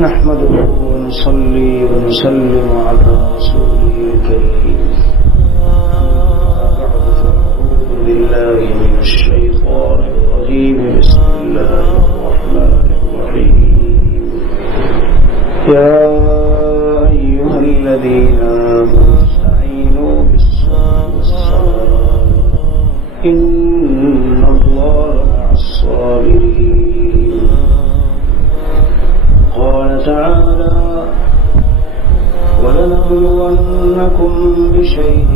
نحمده ونصلي ونسلم على رسوله الكريم. أعوذ بالله من الشيطان الرجيم. بسم الله الرحمن الرحيم. يا أيها الذين آمنوا استعينوا بالصبر والصلاة إن الله مع الصابرين. قال تعالى: ولنبلونكم بشيء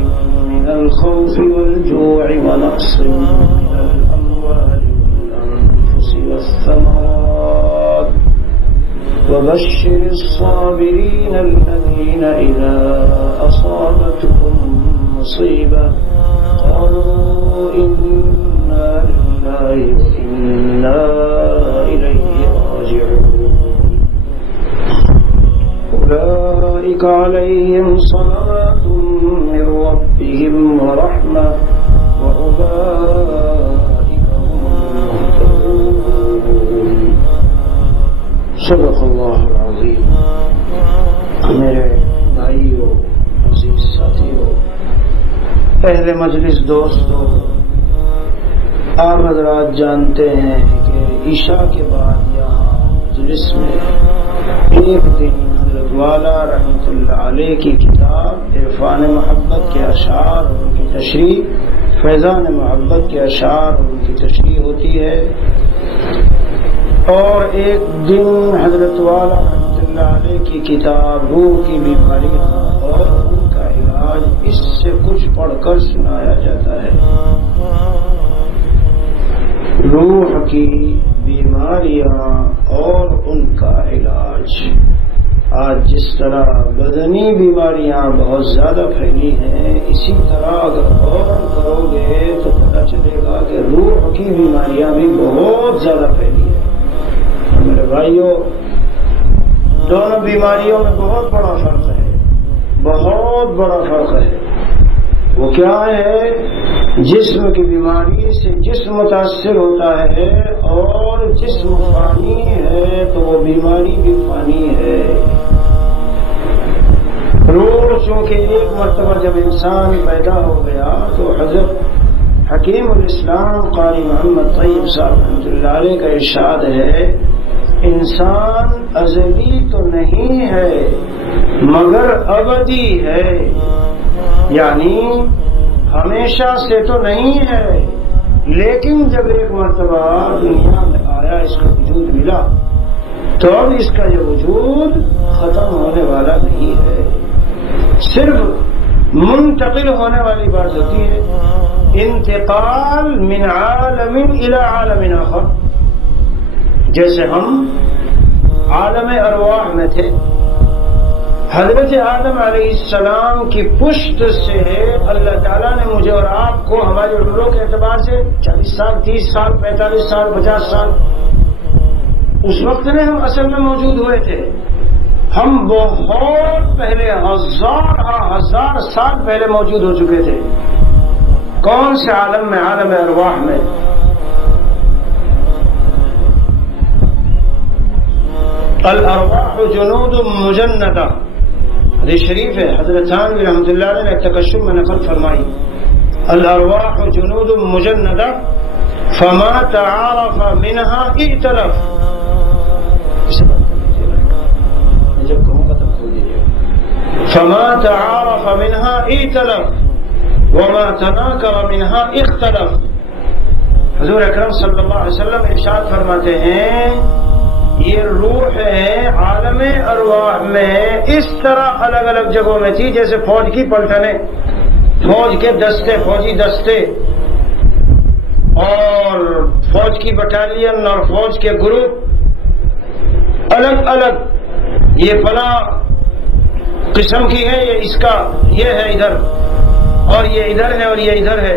من الخوف والجوع ونقص من الأموال والأنفس والثمرات وبشر الصابرين الذين إذا أصابتهم مصيبة قالوا إنا لله وإنا إليه راجعون. أولئك عليهم صلوات من ربهم ورحمة وأولئك هم المهتدون. صدق اللہ العظیم. میرے بھائیوں، عزیز ساتھیوں، اہل مجلس، دوستوں، آپ حضرات جانتے ہیں کہ عشاء کے بعد یہاں مجلس میں ایک دن حضرت والا رحمۃ اللہ علیہ کی کتاب عرفان محبت کے اشعار اور ان کی تشریح، فیضان محبت کے اشعار اور ان کی تشریح ہوتی ہے، اور ایک دن حضرت والا رحمۃ اللہ علیہ کی کتاب روح کی بیماریاں اور ان کا علاج، اس سے کچھ پڑھ کر سنایا جاتا ہے. روح کی بیماریاں اور ان کا علاج. آج جس طرح بدنی بیماریاں بہت زیادہ پھیلی ہیں، اسی طرح اگر غور کرو گے تو پتہ چلے گا کہ روح کی بیماریاں بھی بہت زیادہ پھیلی ہیں. میرے بھائیوں، دونوں بیماریوں میں بہت بڑا فرق ہے، بہت بڑا فرق ہے. وہ کیا ہے؟ جسم کی بیماری سے جسم متاثر ہوتا ہے، اور جسم فانی ہے تو وہ بیماری بھی فانی ہے. روح چونکہ ایک مرتبہ جب انسان پیدا ہو گیا تو حضرت حکیم الاسلام قاری محمد طیب صاحب رحمۃ اللہ علیہ کا ارشاد ہے: انسان ازلی تو نہیں ہے مگر ابدی ہے. یعنی ہمیشہ سے تو نہیں ہے، لیکن جب ایک مرتبہ دنیا میں آیا، اس کا وجود ملا، تو اب اس کا یہ وجود ختم ہونے والا نہیں ہے، صرف منتقل ہونے والی بات ہوتی ہے. انتقال من عالم الى عالم آخر. جیسے ہم عالم ارواح میں تھے، حضرت آدم علیہ السلام کی پشت سے اللہ تعالیٰ نے مجھے اور آپ کو ہمارے عمروں کے اعتبار سے 40 سال، 30 سال، 45 سال، 50 سال، اس وقت میں ہم اصل میں موجود ہوئے تھے. ہم بہت پہلے، ہزار سال پہلے موجود ہو چکے تھے. کون سے عالم میں؟ عالم ارواح میں. الارواح جنود مجندہ، حدیث شریف ہے، حضرت تھانوی رحمۃ اللہ علیہ نے تکشف میں نقل فرمائی: الارواح جنود مجندہ فما تعارف منها ائتلف. فما تعارف منها ائتلف وما تناكر منها اختلف. حضور اکرم صلی اللہ علیہ وسلم ارشاد فرماتے ہیں یہ روح ہے عالم ارواح میں اس طرح الگ الگ جگہوں میں تھی جیسے فوج کی پلٹنیں، فوج کے دستے، فوجی دستے، اور فوج کی بٹالین اور فوج کے گروپ الگ الگ. یہ فلاں قسم کی ہے، یہ اس کا یہ ہے ادھر، اور یہ ادھر ہے، اور یہ ادھر ہے.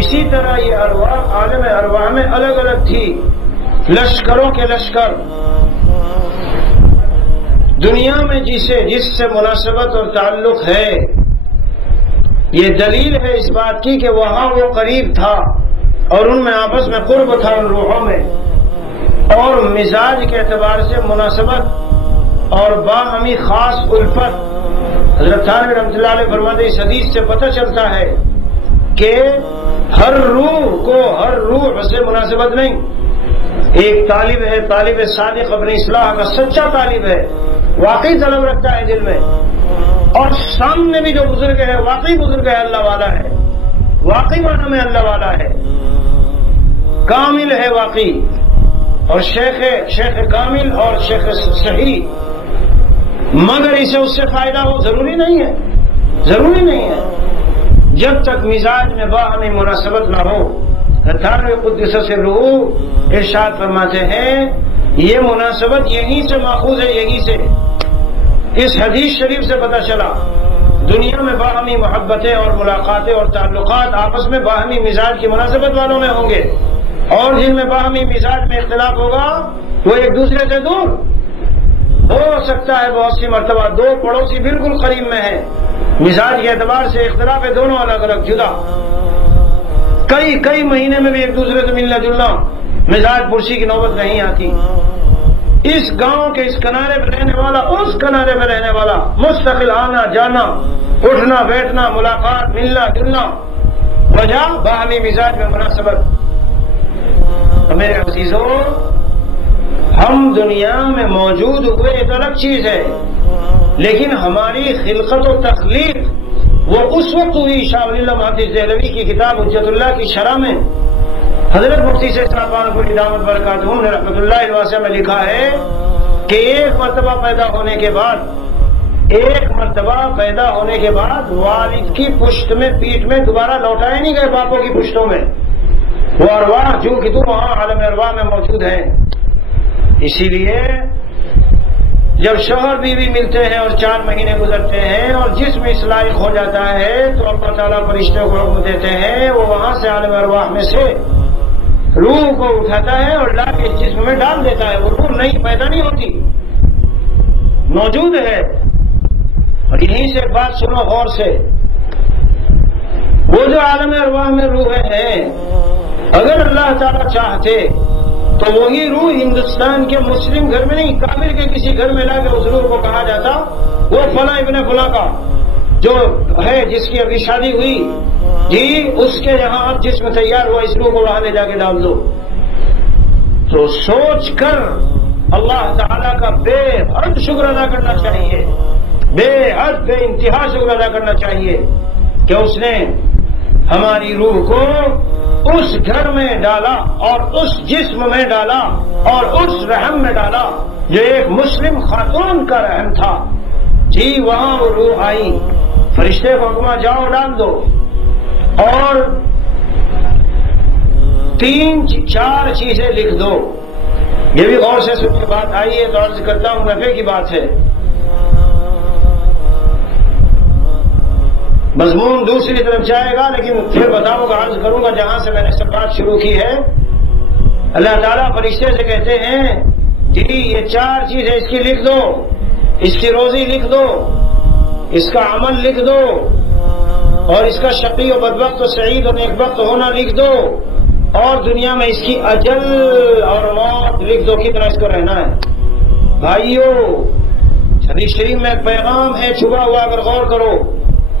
اسی طرح یہ ارواح عالم ارواح میں الگ الگ تھی، لشکروں کے لشکر. دنیا میں جس سے مناسبت اور تعلق ہے، یہ دلیل ہے اس بات کی کہ وہاں وہ قریب تھا اور ان میں آپس میں قرب تھا ان روحوں میں. اور مزاج کے اعتبار سے مناسبت اور باہمی خاص الفت. حضرت تھانوی رحمۃ اللہ علیہ فرماتے ہیں اس حدیث سے پتہ چلتا ہے کہ ہر روح کو ہر روح سے مناسبت نہیں. ایک طالب ہے، طالب صادق اپنی اصلاح کا سچا طالب ہے، واقعی طلب رکھتا ہے دل میں، اور سامنے بھی جو بزرگ ہے واقعی بزرگ ہے، اللہ والا ہے، واقعی معنی میں اللہ والا ہے، کامل ہے واقعی، اور شیخ کامل اور شیخ صحیح، مگر اسے اس سے فائدہ ہو ضروری نہیں ہے، ضروری نہیں ہے. جب تک مزاج میں باہمی مناسبت نہ ہو. تھانوی قدس سرہ ارشاد فرماتے ہیں یہ مناسبت یہیں سے ماخوذ ہے، یہیں سے اس حدیث شریف سے پتہ چلا. دنیا میں باہمی محبتیں اور ملاقاتیں اور تعلقات آپس میں باہمی مزاج کی مناسبت والوں میں ہوں گے، اور جن میں باہمی مزاج میں اختلاف ہوگا وہ ایک دوسرے سے دور ہو سکتا ہے. بہت سی مرتبہ دو پڑوسی بالکل قریب میں ہیں، مزاج کے اعتبار سے اختلاف ہے، دونوں الگ الگ جدا، کئی مہینے میں بھی ایک دوسرے سے ملنا جلنا، مزاج پرسی کی نوبت نہیں آتی. اس گاؤں کے اس کنارے پہ رہنے والا اس کنارے پہ رہنے والا، مستقل آنا جانا، اٹھنا بیٹھنا، ملاقات، ملنا جلنا، وجہ باہمی مزاج میں مناسبت. میرے عزیزوں، ہم دنیا میں موجود ہوئے ایک الگ چیز ہے، لیکن ہماری خلقت و تخلیق وہ اس وقت ہوئی. شاہ ولی اللہ محدث دہلوی کی کتاب حجت اللہ کی شرح میں حضرت مفتی سے صاحبان کو دامت برکاتہم نے رحمۃ اللہ الواسع میں لکھا ہے کہ ایک مرتبہ پیدا ہونے کے بعد والد کی پشت میں پیٹھ میں دوبارہ لوٹائے نہیں گئے باپوں کی پشتوں میں. وہ ارواح جو کہ تو وہاں عالم ارواح میں موجود ہیں. اسی لیے جب شوہر بیوی ملتے ہیں اور 4 مہینے گزرتے ہیں اور جسم اس لائق ہو جاتا ہے تو اللہ تعالیٰ فرشتے کو حکم دیتے ہیں وہ وہاں سے عالم ارواح میں سے روح کو اٹھاتا ہے اور لا کے جسم میں ڈال دیتا ہے. وہ روح نہیں پیدا نہیں ہوتی، موجود ہے. اور یہیں سے بات سنو غور سے، وہ جو عالم ارواح میں روح ہے، اگر اللہ تعالیٰ چاہتے تو وہی روح ہندوستان کے مسلم گھر میں نہیں، کافر کے کسی گھر میں لا کے اس روح کو کہا جاتا وہ فلاں ابن فلاں کا جو ہے جس کی ابھی شادی ہوئی جی اس کے یہاں اب جسم تیار ہوا، اس روح کو وہاں لے جا کے ڈال دو. تو سوچ کر اللہ تعالیٰ کا بے حد شکر ادا کرنا چاہیے، بے حد بے انتہا شکر ادا کرنا چاہیے کہ اس نے ہماری روح کو اس گھر میں ڈالا اور اس جسم میں ڈالا اور اس رحم میں ڈالا جو ایک مسلم خاتون کا رحم تھا. جی وہاں وہ روح آئی، فرشتے کو حکما جاؤ ڈال دو، اور 3-4 چیزیں لکھ دو. یہ بھی غور سے سن کے بات آئی ہے تو عرض کرتا ہوں، نفع کی بات ہے. مضمون دوسری طرف جائے گا لیکن پھر بتاؤں گا، عرض کروں گا جہاں سے میں نے سب بات شروع کی ہے. اللہ تعالیٰ فرشتے سے کہتے ہیں جی یہ 4 چیزیں اس کی لکھ دو، اس کی روزی لکھ دو، اس کا عمل لکھ دو، اور اس کا شقی و بدبخت و سعید و نیکبخت ہونا لکھ دو، اور دنیا میں اس کی اجل اور موت لکھ دو، کتنا اس کو رہنا ہے. بھائیو، حدیث شریف میں ایک پیغام ہے چھپا ہوا، اگر غور کرو.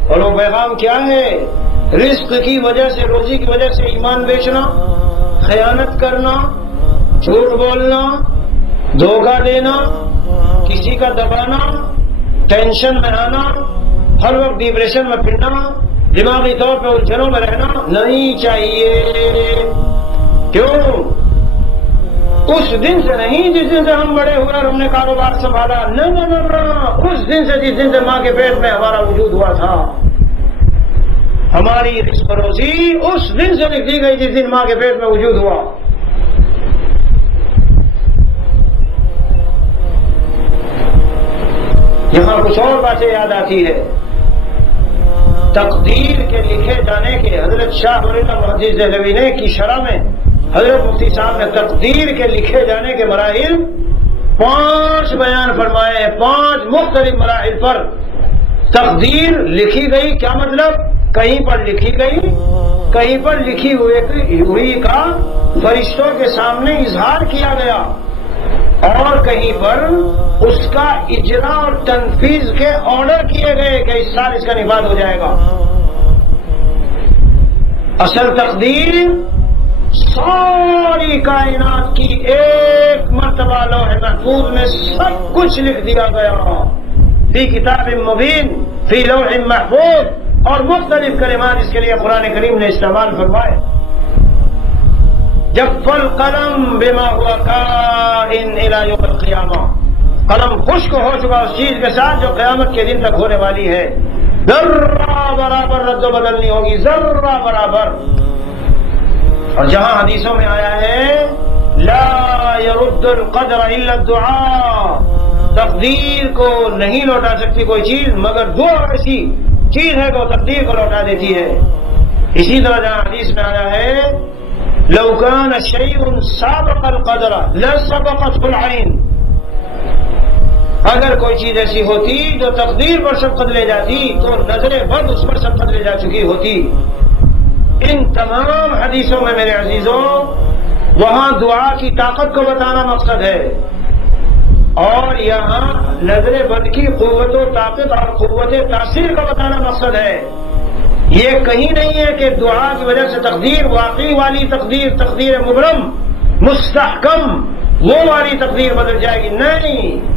اور وہ پیغام کیا ہے؟ رزق کی وجہ سے، روزی کی وجہ سے ایمان بیچنا، خیانت کرنا، جھوٹ بولنا، دھوکہ دینا، کسی کا دبانا، ٹینشن میں آنا، ہر وقت ڈپریشن میں پھرنا، دماغی طور پہ الجھنوں میں رہنا نہیں چاہیے. کیوں؟ اس دن سے نہیں جس دن سے ہم بڑے ہوئے اور ہم نے کاروبار سنبھالا، نہ اس دن سے جس دن سے ماں کے پیٹ میں ہمارا وجود ہوا تھا. ہماری رزق روزی اس دن سے لکھ دی گئی جس دن ماں کے پیٹ میں وجود ہوا. یہاں کچھ اور باتیں یاد آتی ہے. تقدیر کے لکھے جانے کے حضرت شاہ ولی اللہ محدث دہلوی نے کی شرح میں حضرت مفتی صاحب نے تقدیر کے لکھے جانے کے مراحل 5 بیان فرمائے ہیں. 5 مختلف مراحل پر تقدیر لکھی گئی. کیا مطلب؟ کہیں پر لکھی گئی کہیں پر لکھی ہوئی کا فرشتوں کے سامنے اظہار کیا گیا، اور کہیں پر اس کا اجرا اور تنفیذ کے آرڈر کیے گئے کہ اس سال اس کا نفاذ ہو جائے گا۔ اصل تقدیر ساری کائنات کی ایک مرتبہ لوح محفوظ میں سب کچھ لکھ دیا گیا، فی کتاب مبین، فی لوح محفوظ، اور مختلف کلمات اس کے لیے قرآن کریم نے استعمال فرمائے۔ جب القلم بما هو کائن الی یوم القیامہ، قلم خشک ہو چکا اس چیز کے ساتھ جو قیامت کے دن تک ہونے والی ہے، ذرہ برابر رد و بدل نہیں ہوگی، ذرہ برابر۔ اور جہاں حدیثوں میں آیا ہے لا يرد القدر الا الدعاء، تقدیر کو نہیں لوٹا سکتی کوئی چیز مگر دعا ایسی چیز ہے کہ وہ تقدیر کو لوٹا دیتی ہے۔ اسی طرح جہاں حدیث میں آیا ہے لو كان شيء سابق القدر لسبقته العين، اگر کوئی چیز ایسی ہوتی جو تقدیر پر سبقت لے جاتی تو نظر بد اس پر سبقت لے جا چکی ہوتی۔ ان تمام حدیثوں میں میرے عزیزوں وہاں دعا کی طاقت کو بتانا مقصد ہے، اور یہاں نظر بد کی قوت و طاقت اور قوت تاثیر کو بتانا مقصد ہے۔ یہ کہیں نہیں ہے کہ دعا کی وجہ سے تقدیر واقعی والی تقدیر، تقدیر مبرم مستحکم وہ والی تقدیر بدل جائے گی، نہیں۔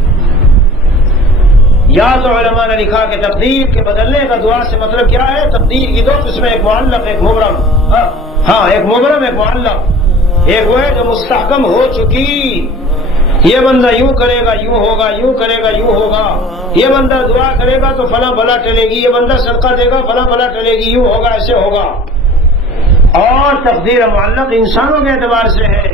یا تو علماء نے لکھا کہ تقدیر کے بدلنے کا دعا سے مطلب کیا ہے؟ تقدیر کی دو قسمیں، ایک معلق ایک مبرم۔ ہاں ایک مبرم ایک معلق، ایک وہ ہے جو مستحکم ہو چکی، یہ بندہ یوں کرے گا یوں ہوگا، یوں کرے گا یوں ہوگا، یہ بندہ دعا کرے گا تو فلاں بلا ٹلے گی، یہ بندہ صدقہ دے گا فلاں بلا ٹلے گی، یوں ہوگا ایسے ہوگا۔ اور تقدیر معلق انسانوں کے اعتبار سے ہے،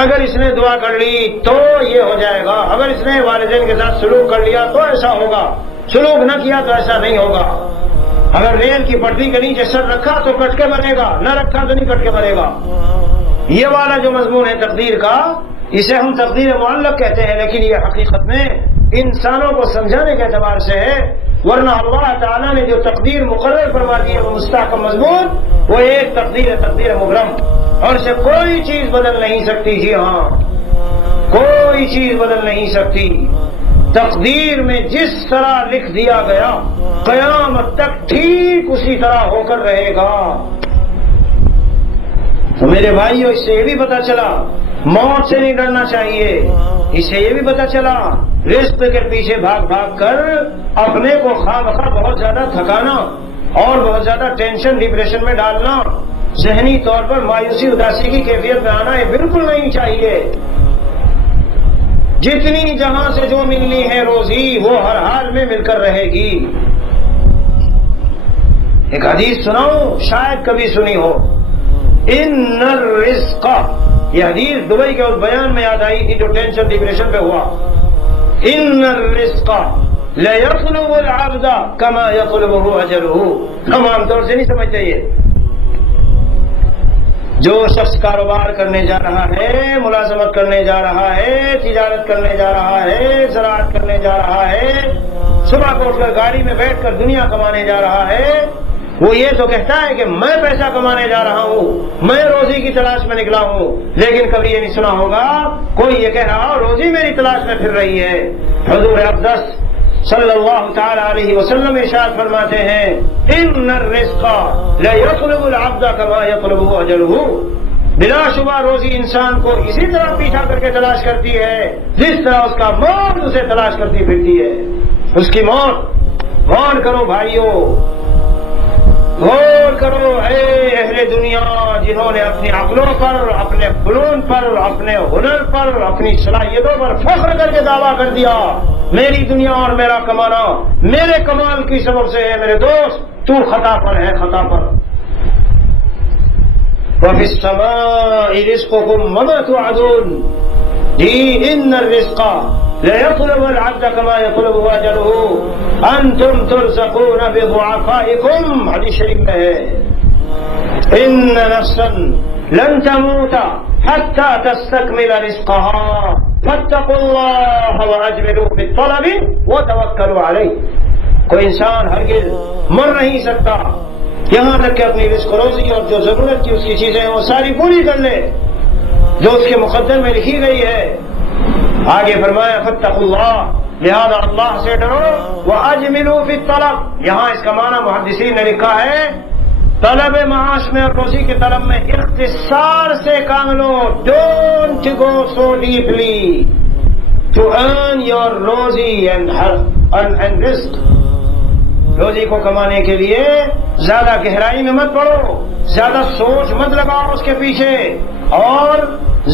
اگر اس نے دعا کر لی تو یہ ہو جائے گا، اگر اس نے والدین کے ساتھ سلوک کر لیا تو ایسا ہوگا، سلوک نہ کیا تو ایسا نہیں ہوگا، اگر ریل کی پٹری کے نیچے سر رکھا تو کٹ کے مرے گا، نہ رکھا تو نہیں کٹ کے مرے گا۔ یہ والا جو مضمون ہے تقدیر کا اسے ہم تقدیر معلق کہتے ہیں، لیکن یہ حقیقت میں انسانوں کو سمجھانے کے اعتبار سے ہے، ورنہ اللہ تعالیٰ نے جو تقدیر مقرر فرما دی ہے وہ مستحکم مضمون، وہ ایک تقدیر ہے، تقدیر مبرم، اور اسے کوئی چیز بدل نہیں سکتی۔ جی ہاں کوئی چیز بدل نہیں سکتی، تقدیر میں جس طرح لکھ دیا گیا قیامت تک ٹھیک اسی طرح ہو کر رہے گا۔ تو میرے بھائیو اس سے یہ بھی پتا چلا موت سے نہیں ڈرنا چاہیے، اس سے یہ بھی پتا چلا رزق کے پیچھے بھاگ بھاگ کر اپنے کو خواہ بخواہ بہت زیادہ تھکانا اور بہت زیادہ ٹینشن ڈپریشن میں ڈالنا، ذہنی طور پر مایوسی اداسی کی کیفیت میں آنا یہ بالکل نہیں چاہیے۔ جتنی جہاں سے جو ملنی ہے روزی وہ ہر حال میں مل کر رہے گی۔ ایک حدیث سناؤں، شاید کبھی سنی ہو، ان الرزق، یہ حدیث دبئی کے اس بیان میں یاد آئی تھی جو ٹینشن ڈپریشن پہ ہوا، ان الرزق لیطلب العبد کما یطلبہ اجلہ۔ ہم عام طور سے نہیں سمجھتے یہ، جو شخص کاروبار کرنے جا رہا ہے، ملازمت کرنے جا رہا ہے، تجارت کرنے جا رہا ہے، زراعت کرنے جا رہا ہے، صبح کو اٹھ کر گاڑی میں بیٹھ کر دنیا کمانے جا رہا ہے، وہ یہ تو کہتا ہے کہ میں پیسہ کمانے جا رہا ہوں، میں روزی کی تلاش میں نکلا ہوں، لیکن کبھی یہ نہیں سنا ہوگا کوئی یہ کہہ رہا روزی میری تلاش میں پھر رہی ہے۔ حضور اقدس صلی اللہ تعالی علیہ وسلم ارشاد فرماتے ہیں ان الرزق لا يطلب العبد كما يطلبه اجله، بلا شبہ روزی انسان کو اسی طرح پیچھا کر کے تلاش کرتی ہے جس طرح اس کا موت اسے تلاش کرتی پھرتی ہے۔ اس کی موت غور کرو بھائیو، غور کرو اے اہل دنیا جنہوں نے اپنی عقلوں پر، اپنے فنون پر، اپنے ہنر پر، اپنی صلاحیتوں پر فخر کر کے دعویٰ کر دیا میری دنیا اور میرا کمانا میرے کمال کی سبب سے ہے۔ میرے دوست تو خطا پر ہے، خطا پر۔ وَفِي السَّمَاءِ رِزْقُكُمْ وَمَا تُوعَدُونَ، جی ان الرزق لا يطلب العبد كما يطلب اجله انتم ترزقون بضعفائكم، حدیث شریف میں ہے ان نفسا لن تموت حتى تستكمل رزقها فاتقوا الله واجملوا في الطلب وتوكلوا عليه۔ کوئی انسان ہرگز مر نہیں سکتا یہاں تک کہ اپنی رزق روزی اور جو ضرورت کی اس کی چیزیں ہیں وہ ساری پوری کر لے جو اس کے مقدر میں لکھی گئی ہے۔ آگے فرمایا فاتقوا اللہ، لہذا اللہ سے ڈرو، وَأَجْمِلُوا فِي الطَّلَبِ، یہاں اس کا معنی محدثین نے لکھا ہے طلب معاش میں اور روزی کے طلب میں اختصار سے کام لو۔ Don't go so deeply to earn your روزی and risk۔ روزی کو کمانے کے لیے زیادہ گہرائی میں مت پڑو، زیادہ سوچ مت لگاؤ اس کے پیچھے، اور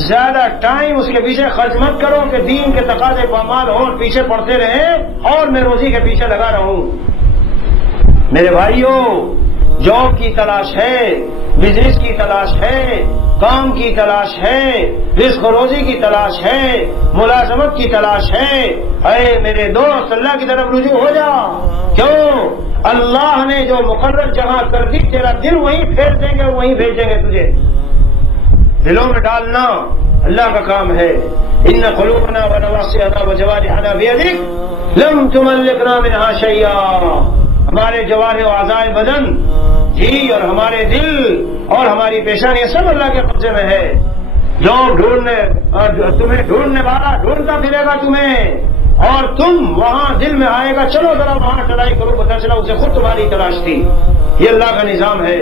زیادہ ٹائم اس کے پیچھے خرچ مت کرو کہ دین کے تقاضے پامال ہو اور پیچھے پڑتے رہیں اور میں روزی کے پیچھے لگا رہوں۔ میرے بھائیوں، جاب کی تلاش ہے، بزنس کی تلاش ہے، کام کی تلاش ہے، رزق و روزی کی تلاش ہے، ملازمت کی تلاش ہے۔ اے میرے دوست، اللہ کی طرف رجوع ہو جا۔ کیوں؟ اللہ نے جو مقرر جہاں کر دی تیرا دل وہیں پھیر دیں گے اور وہیں بھیجیں گے تجھے۔ دلوں میں ڈالنا اللہ کا کام ہے۔ ان قلوبنا ونواصینا وجوارحنا بیدک لم تملکنا منها شیئا، ہمارے جوارح و اعضائے بدن، جی اور ہمارے دل اور ہماری پیشانی سب اللہ کے قبضے میں ہے۔ جو تمہیں ڈھونڈنے والا ڈھونڈتا پھرے گا تمہیں، اور تم وہاں دل میں آئے گا چلو ذرا وہاں ٹرائی کرو، پتہ چلا اسے خود تمہاری تلاش تھی۔ یہ اللہ کا نظام ہے،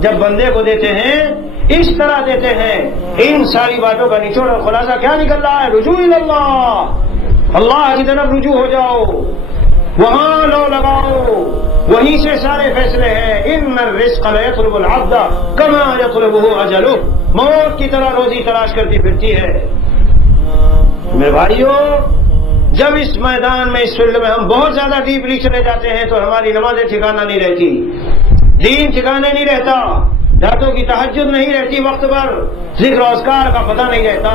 جب بندے کو دیتے ہیں اس طرح دیتے ہیں۔ ان ساری باتوں کا نچوڑ اور خلاصہ کیا نکل رہا ہے؟ رجوع اللہ، اللہ کی طرف رجوع ہو جاؤ، وہاں لو لگاؤ، وہیں سے سارے فیصلے ہیں۔ ان الرزق لیطلب العبد کما یطلبه اجلہ، موت کی طرح روزی تلاش کرتی پھرتی ہے۔ میرے بھائیوں، جب اس میدان میں اس فیلڈ میں ہم بہت زیادہ ڈیپلی چلے جاتے ہیں تو ہماری نمازیں ٹھکانہ نہیں رہتی، دین ٹھکانے نہیں رہتا، راتوں کی تہجد نہیں رہتی وقت پر، ذکر و اذکار کا پتہ نہیں رہتا۔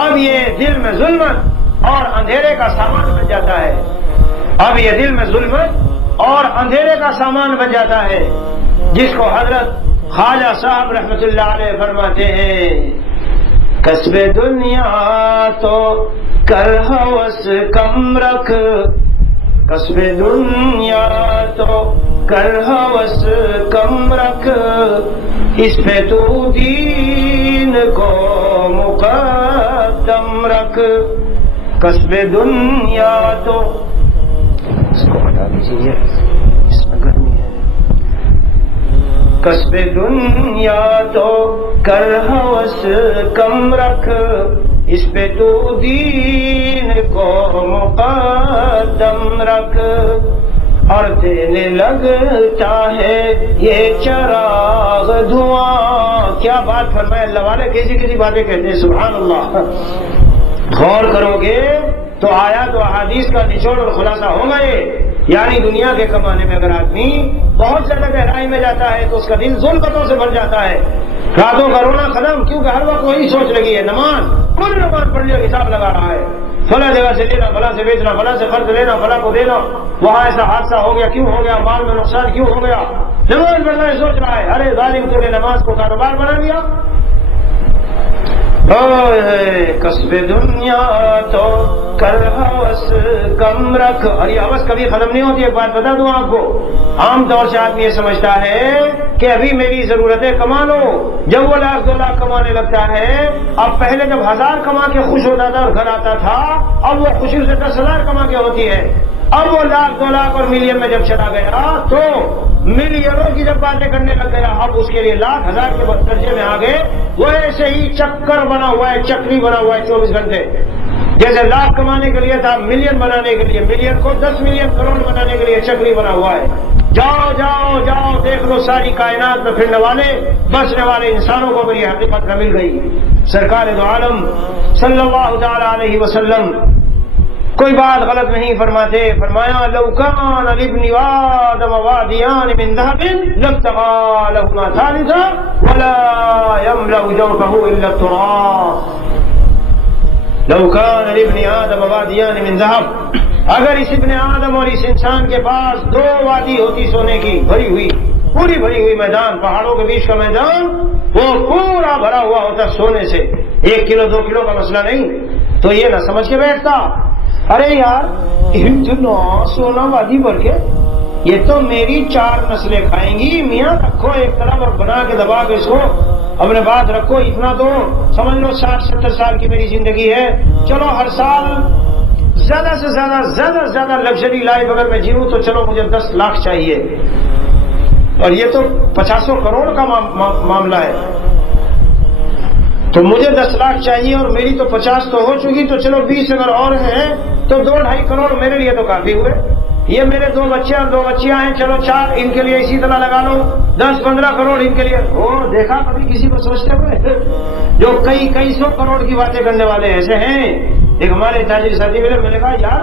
اب یہ دل میں ظلمت اور اندھیرے کا سامان بن جاتا ہے، اب یہ دل میں ظلمت اور اندھیرے کا سامان بن جاتا ہے، جس کو حضرت خواجہ صاحب رحمۃ اللہ علیہ فرماتے ہیں کسب دنیا تو کر ہوس کم رکھ، کسب دنیا تو کر ہوس کم رکھ، اس پہ تو دین کو مقدم رکھ۔ کسب دنیا تو، اس کو ہٹا دیجیے اس میں گرمی ہے۔ کسب دنیا تو کر ہوس کم رکھ، اس پہ تو دین کو مقدم رکھ، اور دینے لگتا ہے یہ چراغ دھواں۔ کیا بات فرمائے اللہ والے، کیسی کیسی باتیں کہتے ہیں، سبحان اللہ۔ غور کرو گے تو آیات و احادیث کا نچوڑ اور خلاصہ ہوگا یہ، یعنی دنیا کے کمانے میں اگر آدمی بہت زیادہ گہرائی میں جاتا ہے تو اس کا دل ظلمتوں سے بھر جاتا ہے، راتوں کا رونا ختم، کیونکہ ہر وقت وہی سوچ لگی ہے، نماز پوری نماز پڑھ لیا، حساب لگا رہا ہے، فلاں جگہ سے لینا، فلاں سے بیچنا، فلاں سے قرض لینا، فلاں کو دینا، وہاں ایسا حادثہ ہو گیا، کیوں ہو گیا، مال میں نقصان کیوں ہو گیا، نماز پڑھنا ہے سوچ رہا ہے۔ ارے ظالم، تو نے نماز کو کاروبار بنا لیا۔ کسب دنیا تو کر ہوس کم رکھ، اور یہ ہوس کبھی ختم نہیں ہوتی۔ ایک بات بتا دوں آپ کو، عام طور سے آدمی یہ سمجھتا ہے کہ ابھی میری ضرورتیں کما لو، جب وہ 1,00,000 2,00,000 کمانے لگتا ہے، اب پہلے جب 1,000 کما کے خوش ہوتا تھا اور گھر آتا تھا، اب وہ خوشی سے 10,000 کما کے ہوتی ہے۔ اب وہ 1,00,000 2,00,000 اور ملین میں جب چلا گیا تو ملینوں کی جب باتیں کرنے لگ گیا، اب اس کے لیے 1,00,000 1,000 کے درجے میں آ گئے۔ وہ ایسے ہی چکر بنا ہوا ہے، چکری بنا ہوا ہے 24 گھنٹے، جیسے 1,00,000 کمانے کے لیے تھا، ملین بنانے کے لیے، ملین کو 10 ملین کروڑ بنانے کے لیے چکری بنا ہوا ہے۔ جاؤ جاؤ جاؤ دیکھ لو، ساری کائنات میں پھرنے والے بسنے والے انسانوں کو بھی یہ حقیقت نہ مل گئی۔ سرکار دو عالم صلی اللہ تعالی علیہ وسلم کوئی بات غلط نہیں فرماتے، فرمایا لو کان لابن آدم وادیان من ذهب لابتغى لهما ثالثا ولا يملأ جوفه الا التراب۔ لو کان لابن آدم وادیان من ذهب، اگر اس ابن آدم اور اس انسان کے پاس 2 وادی ہوتی سونے کی بھری ہوئی، پوری بھری ہوئی میدان، پہاڑوں کے بیچ کا میدان، وہ پورا بھرا ہوا ہوتا سونے سے، 1 کلو 2 کلو کا مسئلہ نہیں، تو یہ نہ سمجھ کے بیٹھتا ارے یار اتنا سونا وادی بھر کے یہ تو میری 4 نسلیں کھائیں گی. میاں رکھو ایک طرف اور بنا کے دبا کے اس کو اپنے بات رکھو. اتنا تو سمجھ لو 60-70 سال کی میری زندگی ہے. چلو ہر سال زیادہ سے زیادہ لگژری لائف اگر میں جیوں تو چلو مجھے 10 لاکھ چاہیے. اور یہ تو 50 کروڑ کا معاملہ ہے. تو مجھے 10 لاکھ چاہیے اور میری تو 50 تو ہو چکی. تو چلو 20 اگر اور ہیں تو 2-2.5 کروڑ میرے لیے تو کافی ہوئے. یہ میرے 2 بچے اور 2 بچیاں ہیں, چلو 4 ان کے لیے اسی طرح لگا لو. 10-15 کروڑ ان کے لیے. دیکھا کبھی کسی کو سوچتے ہوئے جو کئی 100 کروڑ کی باتیں کرنے والے ایسے ہیں. ایک ہمارے تاجر ساتھی ملے, میں نے کہا یار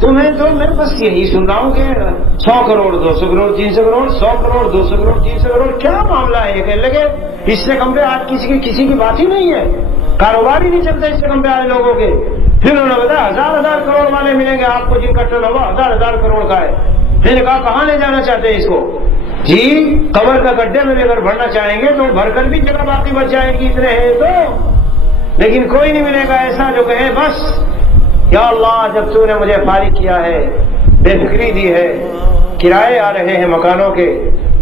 تمہیں تو میں بس یہی سن رہا ہوں کہ 100 کروڑ 200 کروڑ 300 کروڑ 100 کروڑ 200 کروڑ 300 کروڑ کیا معاملہ ہے. کہنے لگے اس سے کم پہ آج کسی کی بات ہی نہیں ہے. کاروبار ہی نہیں چلتا اس سے کم پہ آئے لوگوں کے. پھر انہوں نے بتایا 1000 کروڑ والے ملیں گے آپ کو جن کا ٹرن اوور 1000 کروڑ کا ہے. میں نے کہا کہاں لے جانا چاہتے ہیں اس کو؟ جی قبر کا گڈھے میں اگر بھرنا چاہیں گے تو بھر کر بھی جگہ باقی بچ جائے گی اتنے ہیں تو. لیکن کوئی نہیں ملے گا ایسا جو کہے بس یا اللہ جب تو نے مجھے فارغ کیا ہے, بے فکری دی ہے, کرائے آ رہے ہیں مکانوں کے,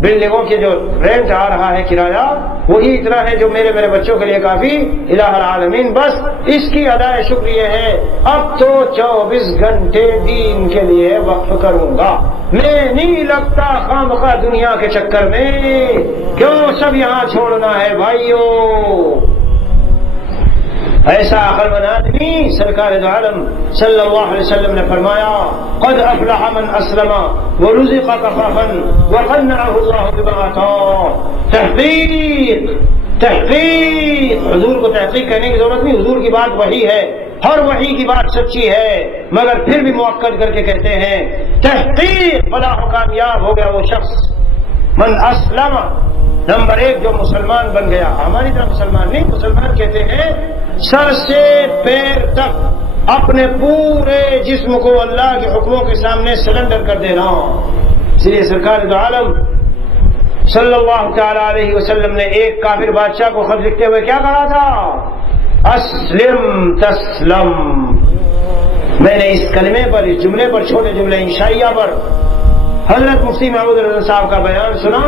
بلڈنگوں کے جو رینٹ آ رہا ہے کرایہ وہی اتنا ہے جو میرے بچوں کے لیے کافی. الہ العالمین بس اس کی ادائے شکریہ ہے. اب تو 24 گھنٹے دین کے لیے وقف کروں گا. میں نہیں لگتا خامخواہ دنیا کے چکر میں. کیوں سب یہاں چھوڑنا ہے بھائیوں؟ ایسا عقل مند آدمی سرکار دو عالم صلی اللہ علیہ وسلم نے فرمایا قد افلح من اسلم ورزق کفافا وقنعه اللہ بما آتاه. تحقیق حضور کو تحقیق کہنے کی ضرورت نہیں. حضور کی بات وحی ہے, ہر وحی کی بات سچی ہے, مگر پھر بھی مؤکد کر کے کہتے ہیں تحقیق فلاح و کامیاب ہو گیا وہ شخص من اسلم. نمبر 1 جو مسلمان بن گیا. ہماری طرح مسلمان نہیں, مسلمان کہتے ہیں سر سے پیر تک اپنے پورے جسم کو اللہ کے حکموں کے سامنے سرنڈر کر دینا. اس لیے سرکار دو عالم صلی اللہ تعالی علیہ وسلم نے ایک کافر بادشاہ کو خط لکھتے ہوئے کیا کہا تھا؟ اسلم تسلم. میں نے اس کلمے پر, اس جملے پر, چھوٹے جملے انشائیہ پر حضرت مفتی محمود رضا صاحب کا بیان سنا.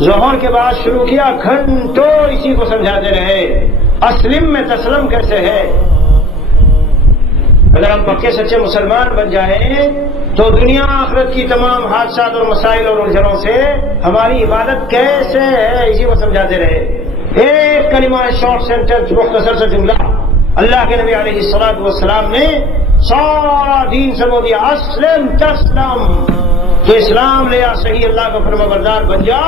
ظہر کے بعد شروع کیا, گھنٹوں اسی کو سمجھاتے رہے. اسلم میں تسلم کیسے ہے؟ اگر ہم پکے سچے مسلمان بن جائیں تو دنیا آخرت کی تمام حادثات اور مسائل اور الجھنوں سے ہماری عبادت کیسے ہے اسی کو سمجھاتے رہے. ایک کلمہ شارٹ سینٹنس مختصر سا جملہ اللہ کے نبی علیہ الصلوۃ والسلام نے سارا دین سمجھ دیا. اسلم تسلم. تو اسلام لے آ, صحیح اللہ کا فرما بردار بن جا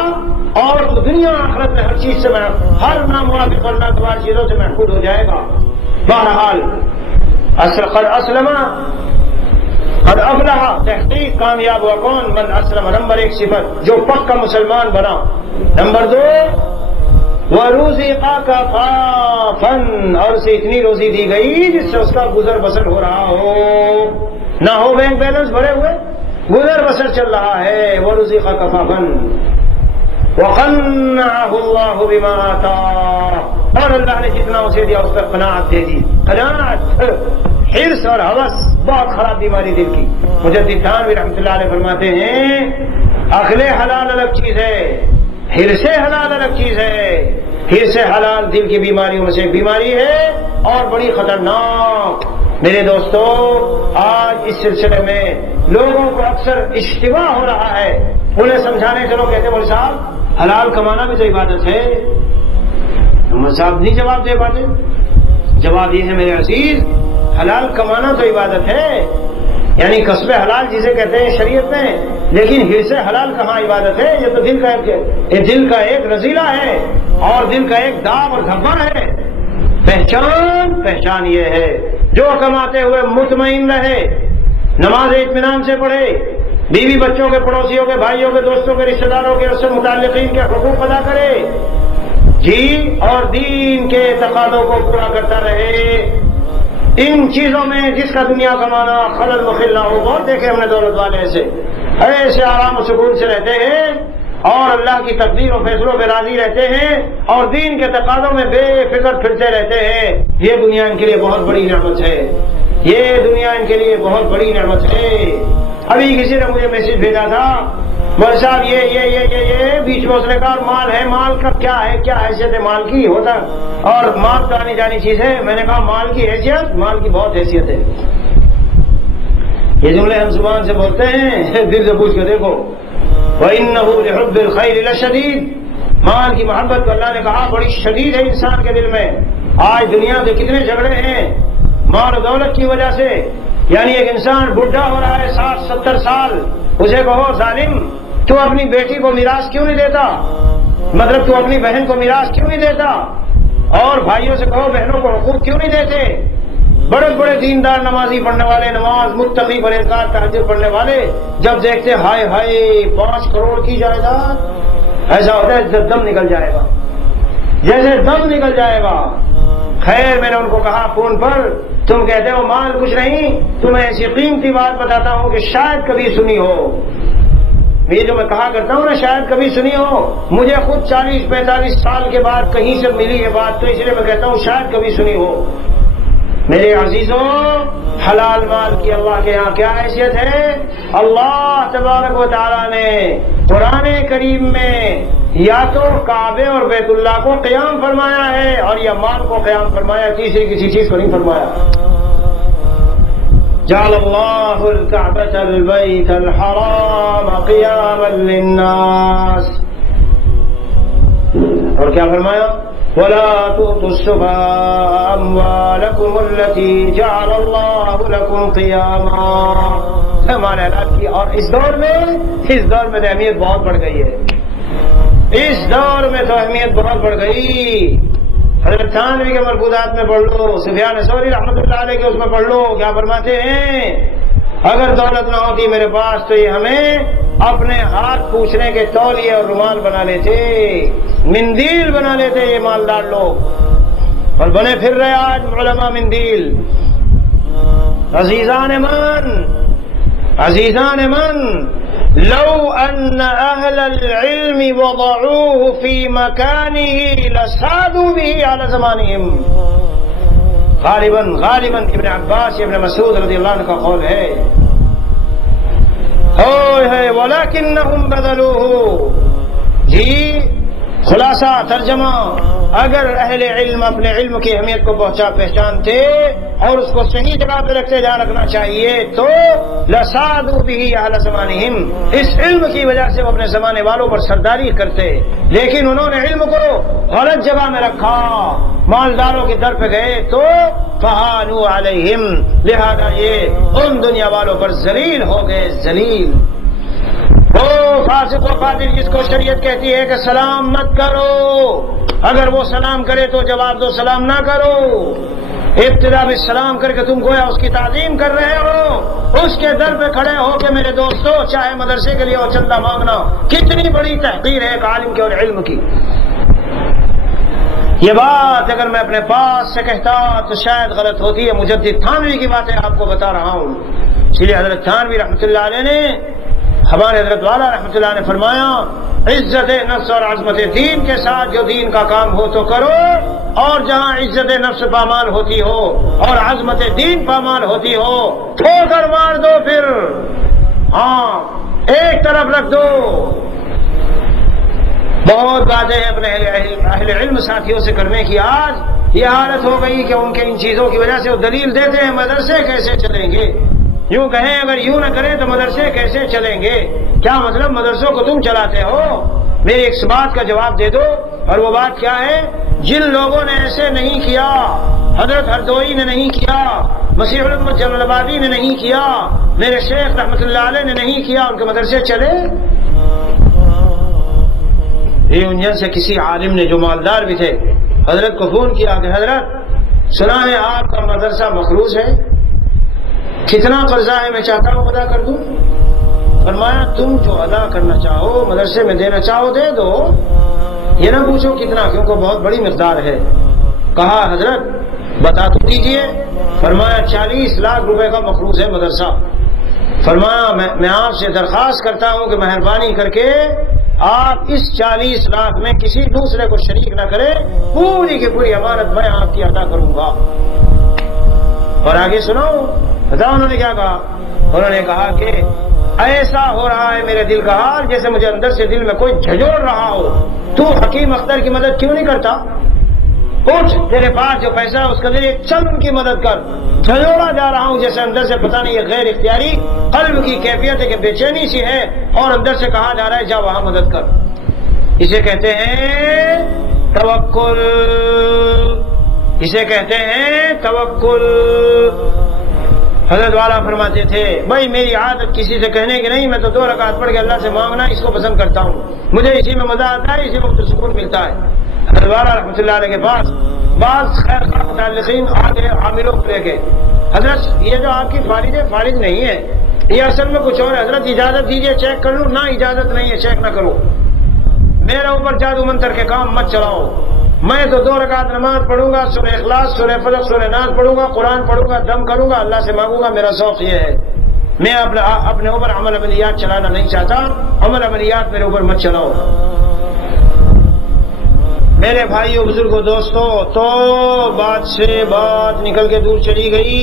اور تو دنیا آخرت میں ہر چیز سے ہر ناموافق اور ناگوار چیزوں سے محفوظ ہو جائے گا. بہرحال قد اسلم قد افلح, تحقیق کامیاب ہوا کون؟ من اسلم. نمبر 1 صفت جو پکا مسلمان بنا. نمبر 2 وَرُزِقَ كَفَافًا, اور اسے اتنی روزی دی گئی جس سے اس کا گزر بسر ہو رہا ہو, نہ ہو بینک بیلنس بھرے ہوئے, گزر بسر چل رہا ہے. وَرُزِقَ كَفَافًا وَقَنَّعَهُ اللَّهُ بِمَا آتَاهُ, اور اللہ نے جتنا اسے دیا اس پر قناعت دے دی. قناعت, حرص اور ہوس بہت خراب بیماری دل کی. مجدد تھانوی رحمۃ اللہ علیہ فرماتے ہیں عقل حلال الگ چیز ہے, حرص حلال الگ چیز ہے. حرص حلال دل کی بیماریوں میں سے ایک بیماری ہے اور بڑی خطرناک. میرے دوستو, آج اس سلسلے میں لوگوں کو اکثر اشتباہ ہو رہا ہے. انہیں سمجھانے چلو کہتے ہیں مولوی صاحب حلال کمانا بھی تو عبادت ہے. مولوی صاحب نہیں جواب دے پاتے. جواب یہ ہے میرے عزیز, حلال کمانا تو عبادت ہے, یعنی کسب حلال جسے کہتے ہیں شریعت میں, لیکن حرص حلال کہاں عبادت ہے؟ یہ تو دل کا ایک رذیلہ ہے اور دل کا ایک داغ اور دھبر ہے. پہچان یہ ہے جو کماتے ہوئے مطمئن رہے, نماز اطمینان سے پڑھے, بیوی بچوں کے, پڑوسیوں کے, بھائیوں کے, دوستوں کے, رشتہ داروں کے, اس سے متعلقین کے حقوق ادا کرے جی, اور دین کے تقاضوں کو پورا کرتا رہے. ان چیزوں میں جس کا دنیا کمانا خلل مخل نہ ہو. بہت دیکھے ہم نے دولت والے ایسے آرام و سکون سے رہتے ہیں اور اللہ کی تقدیر و فیصلوں پہ راضی رہتے ہیں اور دین کے تقاضوں میں بے فکر پھرتے رہتے ہیں. یہ دنیا ان کے لیے بہت بڑی نعمت ہے. یہ دنیا ان کے لیے بہت بڑی نعمت ہے۔ ابھی کسی نے مجھے میسج بھیجا تھا، مول صاحب یہ بیچ میں اس نے کہا مال ہے، مال کا کیا ہے، کیا حیثیت ہے مال کی ہوتا، اور مال تو آنی جانی چیز ہے۔ میں نے کہا مال کی حیثیت، مال کی بہت حیثیت ہے۔ یہ جملے ہم زبان سے بولتے ہیں، دل سے پوچھ کے دیکھو۔ وَإِنَّهُ لِحُبِّ الْخَيْرِ لَشَدِيدٌ، مال کی محبت کو اللہ نے کہا بڑی شدید ہے انسان کے دل میں۔ آج دنیا کے کتنے جھگڑے ہیں مال و دولت کی وجہ سے، یعنی ایک انسان بڈھا ہو رہا ہے 60-70 سال، اسے کہو ظالم تو اپنی بیٹی کو میراث کیوں نہیں دیتا، مطلب تو اپنی بہن کو میراث کیوں نہیں دیتا، اور بھائیوں سے کہو بہنوں کو حقوق کیوں نہیں دیتے۔ بڑے بڑے دیندار نمازی پڑھنے والے، نماز متقی پرہیزگار تہجد پڑھنے والے جب دیکھتے ہائے ہائے 5 کروڑ کی جائیداد، ایسا ہوتا ہے جب دم نکل جائے گا، جیسے دم نکل جائے گا۔ خیر میں نے ان کو کہا فون پر، تم کہتے ہو مال کچھ نہیں، تمہیں ایسی قیمتی بات بتاتا ہوں کہ شاید کبھی سنی ہو، یہ جو میں کہا کرتا ہوں نا شاید کبھی سنی ہو، مجھے خود 40-45 سال کے بعد کہیں سے ملی ہے بات، تو اس لیے میں کہتا ہوں شاید کبھی سنی ہو۔ میرے عزیزوں، حلال مال کی اللہ کے ہاں کیا حیثیت ہے؟ اللہ تبارک و تعالیٰ نے قرآن کریم میں یا تو کعبے اور بیت اللہ کو قیام فرمایا ہے اور یا مال کو قیام فرمایا، تیسری کسی چیز کو نہیں فرمایا۔ جعل اللہ الکعبۃ البیت الحرام قیاما للناس، اور کیا فرمایا؟ وَلَا تُؤْتُوا السُّفَهَاءَ أَمْوَالَكُمُ الَّتِي جَعَلَ اللَّهُ لَكُمْ قِيَامًا، ہمارے اعلان کی۔ اور اس دور میں تو اہمیت بہت بڑھ گئی ہے، اس دور میں تو اہمیت بہت بڑھ گئی۔ حضرت تھانوی کے ملفوظات میں پڑھ لو، سفیان ثوری رحمۃ اللہ علیہ کے اس میں پڑھ لو، کیا فرماتے ہیں؟ اگر دولت نہ ہوتی میرے پاس تو یہ ہمیں اپنے ہاتھ پوچھنے کے تولیے اور رومال بنا لیتے، مندیل بنا لیتے یہ مالدار لوگ، اور بنے پھر رہے آج علماء مندیل۔ عزیزان من لو ان اہل العلم وضعوه في مكانه لسادوا به على زمانهم، غالباً ابن عباس ابن مسعود رضی اللہ عنہ کا قول ہے۔ وَلَكِنَّهُمْ بَذَلُوهُ، جی خلاصہ ترجمہ، اگر اہل علم اپنے علم کی اہمیت کو پہچانتے اور اس کو صحیح جگہ پہ رکھتے جا رکھنا چاہیے تو لَسَادُوا بِهِ أَهْلَ زَمَانِهِمْ، اس علم کی وجہ سے وہ اپنے زمانے والوں پر سرداری کرتے، لیکن انہوں نے علم کو غلط جگہ میں رکھا، مالداروں کے در پہ گئے تو فَهَانُوا عَلَيْهِمْ، لہذا یہ ان دنیا والوں پر ذلیل ہو گئے، ذلیل۔ وہ فاسق و فاجر جس کو شریعت کہتی ہے کہ سلام مت کرو، اگر وہ سلام کرے تو جواب دو، سلام نہ کرو، ابتدا میں سلام کر کے تم گویا اس کی تعظیم کر رہے ہو، اس کے در پہ کھڑے ہو کے میرے دوستو چاہے مدرسے کے لیے اور چندہ مانگنا، کتنی بڑی تحقیر ہے ایک عالم کی اور علم کی۔ یہ بات اگر میں اپنے پاس سے کہتا تو شاید غلط ہوتی ہے، مجدد تھانوی کی باتیں آپ کو بتا رہا ہوں، اس لیے حضرت تھانوی رحمۃ اللہ علیہ نے، ہمارے حضرت والا رحمۃ اللہ نے فرمایا عزت نفس اور عظمت دین کے ساتھ جو دین کا کام ہو تو کرو، اور جہاں عزت نفس پامال ہوتی ہو اور عظمت دین پامال ہوتی ہو ٹھوکر مار دو، پھر ہاں ایک طرف رکھ دو۔ بہت باتیں ہیں اپنے اہل علم ساتھیوں سے کرنے کی، آج یہ حالت ہو گئی کہ ان کے ان چیزوں کی وجہ سے وہ دلیل دیتے ہیں مدرسے کیسے چلیں گے، یوں کہیں اگر یوں نہ کریں تو مدرسے کیسے چلیں گے، کیا مطلب مسجدوں کو تم چلاتے ہو؟ میری ایک بات کا جواب دے دو، اور وہ بات کیا ہے؟ جن لوگوں نے ایسے نہیں کیا، حضرت ہردوئی نے نہیں کیا، مسیح الامت جلال آبادی نے نہیں کیا، میرے شیخ رحمۃ اللہ علیہ نے نہیں کیا، ان کے مدرسے چلے؟ یونین سے کسی عالم نے جو مالدار بھی تھے حضرت کو فون کیا کہ حضرت سنا ہے آپ کا مدرسہ مخروض ہے، کتنا قرضہ ہے میں چاہتا ہوں ادا کر دوں؟ فرمایا تم جو ادا کرنا چاہو مدرسے میں دینا چاہو دے دو، یہ نہ پوچھو کتنا، کیونکہ بہت بڑی مقدار ہے۔ کہا حضرت بتا تو دیجئے۔ فرمایا 40 لاکھ روپے کا مخروض ہے مدرسہ۔ فرمایا میں آپ سے درخواست کرتا ہوں کہ مہربانی کر کے آپ اس 40 لاکھ میں کسی دوسرے کو شریک نہ کریں، پوری کی پوری امانت میں آپ کی ادا کروں گا۔ اور آگے سنو، بتاؤ انہوں نے کیا کہا؟ انہوں نے کہا کہ ایسا ہو رہا ہے میرے دل کا حال جیسے مجھے اندر سے دل میں کوئی جھنجھوڑ رہا ہو، تو حکیم اختر کی مدد کیوں نہیں کرتا؟ اٹھ، تیرے پاس جو پیسہ ہے اس کے ذریعے چل ان کی مدد کر۔ جھنجھوڑا جا رہا ہوں جیسے اندر سے، پتہ نہیں یہ غیر اختیاری قلب کی کیفیت ہے کہ بے چینی سی ہے، اور اندر سے کہا جا رہا ہے جا وہاں مدد کر۔ اسے کہتے ہیں توکل، اسے کہتے ہیں توکل۔ حضرت والا فرماتے تھے بھائی میری عادت کسی سے کہنے کی نہیں، میں تو 2 رکعت پڑھ کے اللہ سے مانگنا اس کو پسند کرتا ہوں، مجھے اسی میں مزہ آتا ہے، اسی میں سکون ملتا ہے۔ حضرت والا رحمۃ اللہ علیہ کے پاس بعض خیر خواہ متعلقین آگے عاملوں کو لے کے، حضرت یہ جو آپ کی فارغ نہیں ہے، یہ اصل میں کچھ اور ہے، حضرت اجازت دیجیے چیک کر لوں۔ نہ اجازت نہیں ہے، چیک نہ کرو، میرے اوپر جادو منتر کے کام مت چلاؤ، میں تو 2 رکعت نماز پڑھوں گا، سورہ اخلاص، سورہ فلق، سورہ ناس پڑھوں گا، قرآن پڑھوں گا، دم کروں گا، اللہ سے مانگوں گا، میرا ذوق یہ ہے۔ میں اپنے اوپر عمل عملیات چلانا نہیں چاہتا، عمل عملیات میرے اوپر مت چلاؤ۔ میرے بھائیوں، بزرگوں، دوستوں، تو بات سے بات نکل کے دور چلی گئی،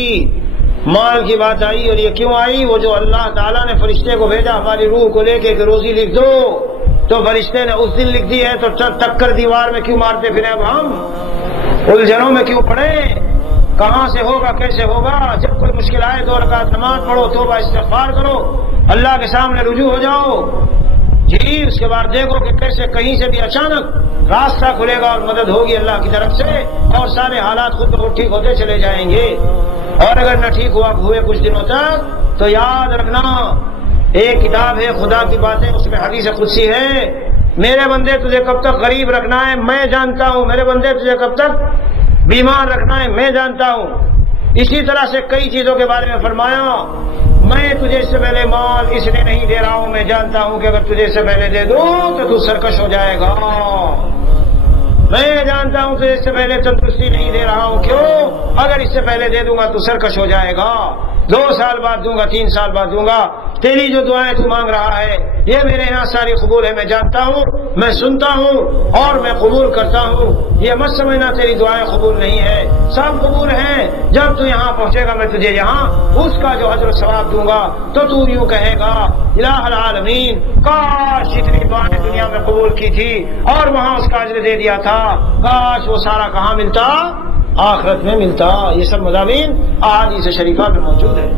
مال کی بات آئی، اور یہ کیوں آئی؟ وہ جو اللہ تعالیٰ نے فرشتے کو بھیجا ہماری روح کو لے کے کہ روزی لکھ دو، تو فرشتے نے اس دن لکھ دی ہے، تو ٹکر دیوار میں کیوں مارتے پھریں؟ اب ہم الجھنوں میں کیوں پڑے؟ کہاں سے ہوگا، کیسے ہوگا؟ جب کوئی مشکل آئے 2 رکعت نماز پڑھو، توبہ استغفار کرو، اللہ کے سامنے رجوع ہو جاؤ جی، اس کے بعد دیکھو کہ کیسے کہیں سے بھی اچانک راستہ کھلے گا اور مدد ہوگی اللہ کی طرف سے، اور سارے حالات خود بخود ٹھیک ہوتے چلے جائیں گے۔ اور اگر نہ ٹھیک ہوئے کچھ دنوں تک، تو یاد رکھنا ایک کتاب ہے خدا کی باتیں، اس میں حدیث قدسی ہے، میرے بندے تجھے کب تک غریب رکھنا ہے میں جانتا ہوں، میرے بندے تجھے کب تک بیمار رکھنا ہے میں جانتا ہوں۔ اسی طرح سے کئی چیزوں کے بارے میں فرمایا، میں تجھے اس سے پہلے مال اس لیے نہیں دے رہا ہوں، میں جانتا ہوں کہ اگر تجھے اس سے پہلے دے دوں تو تو سرکش ہو جائے گا، میں جانتا ہوں تجھے اس سے پہلے تندرستی نہیں دے رہا ہوں، کیوں؟ اگر اس سے پہلے دے دوں گا تو سرکش ہو جائے گا، 2 سال بعد دوں گا، 3 سال بعد دوں گا، تیری جو دعائیں تو مانگ رہا ہے یہ میرے یہاں ساری قبول ہے، میں جانتا ہوں، میں سنتا ہوں اور میں قبول کرتا ہوں، یہ مت سمجھنا تیری دعائیں قبول نہیں ہے، سب قبول ہیں، جب تو یہاں پہنچے گا میں تجھے یہاں اس کا جو اجر و ثواب دوں گا، تو یوں کہے گا الہ العالمین کاش اتنی دعائیں دنیا میں قبول کی تھی اور وہاں اس کا اجر دے دیا تھا، کاش وہ سارا کہاں ملتا؟ آخرت میں ملتا۔ یہ سب مضامین احادیث شریفہ میں موجود ہے۔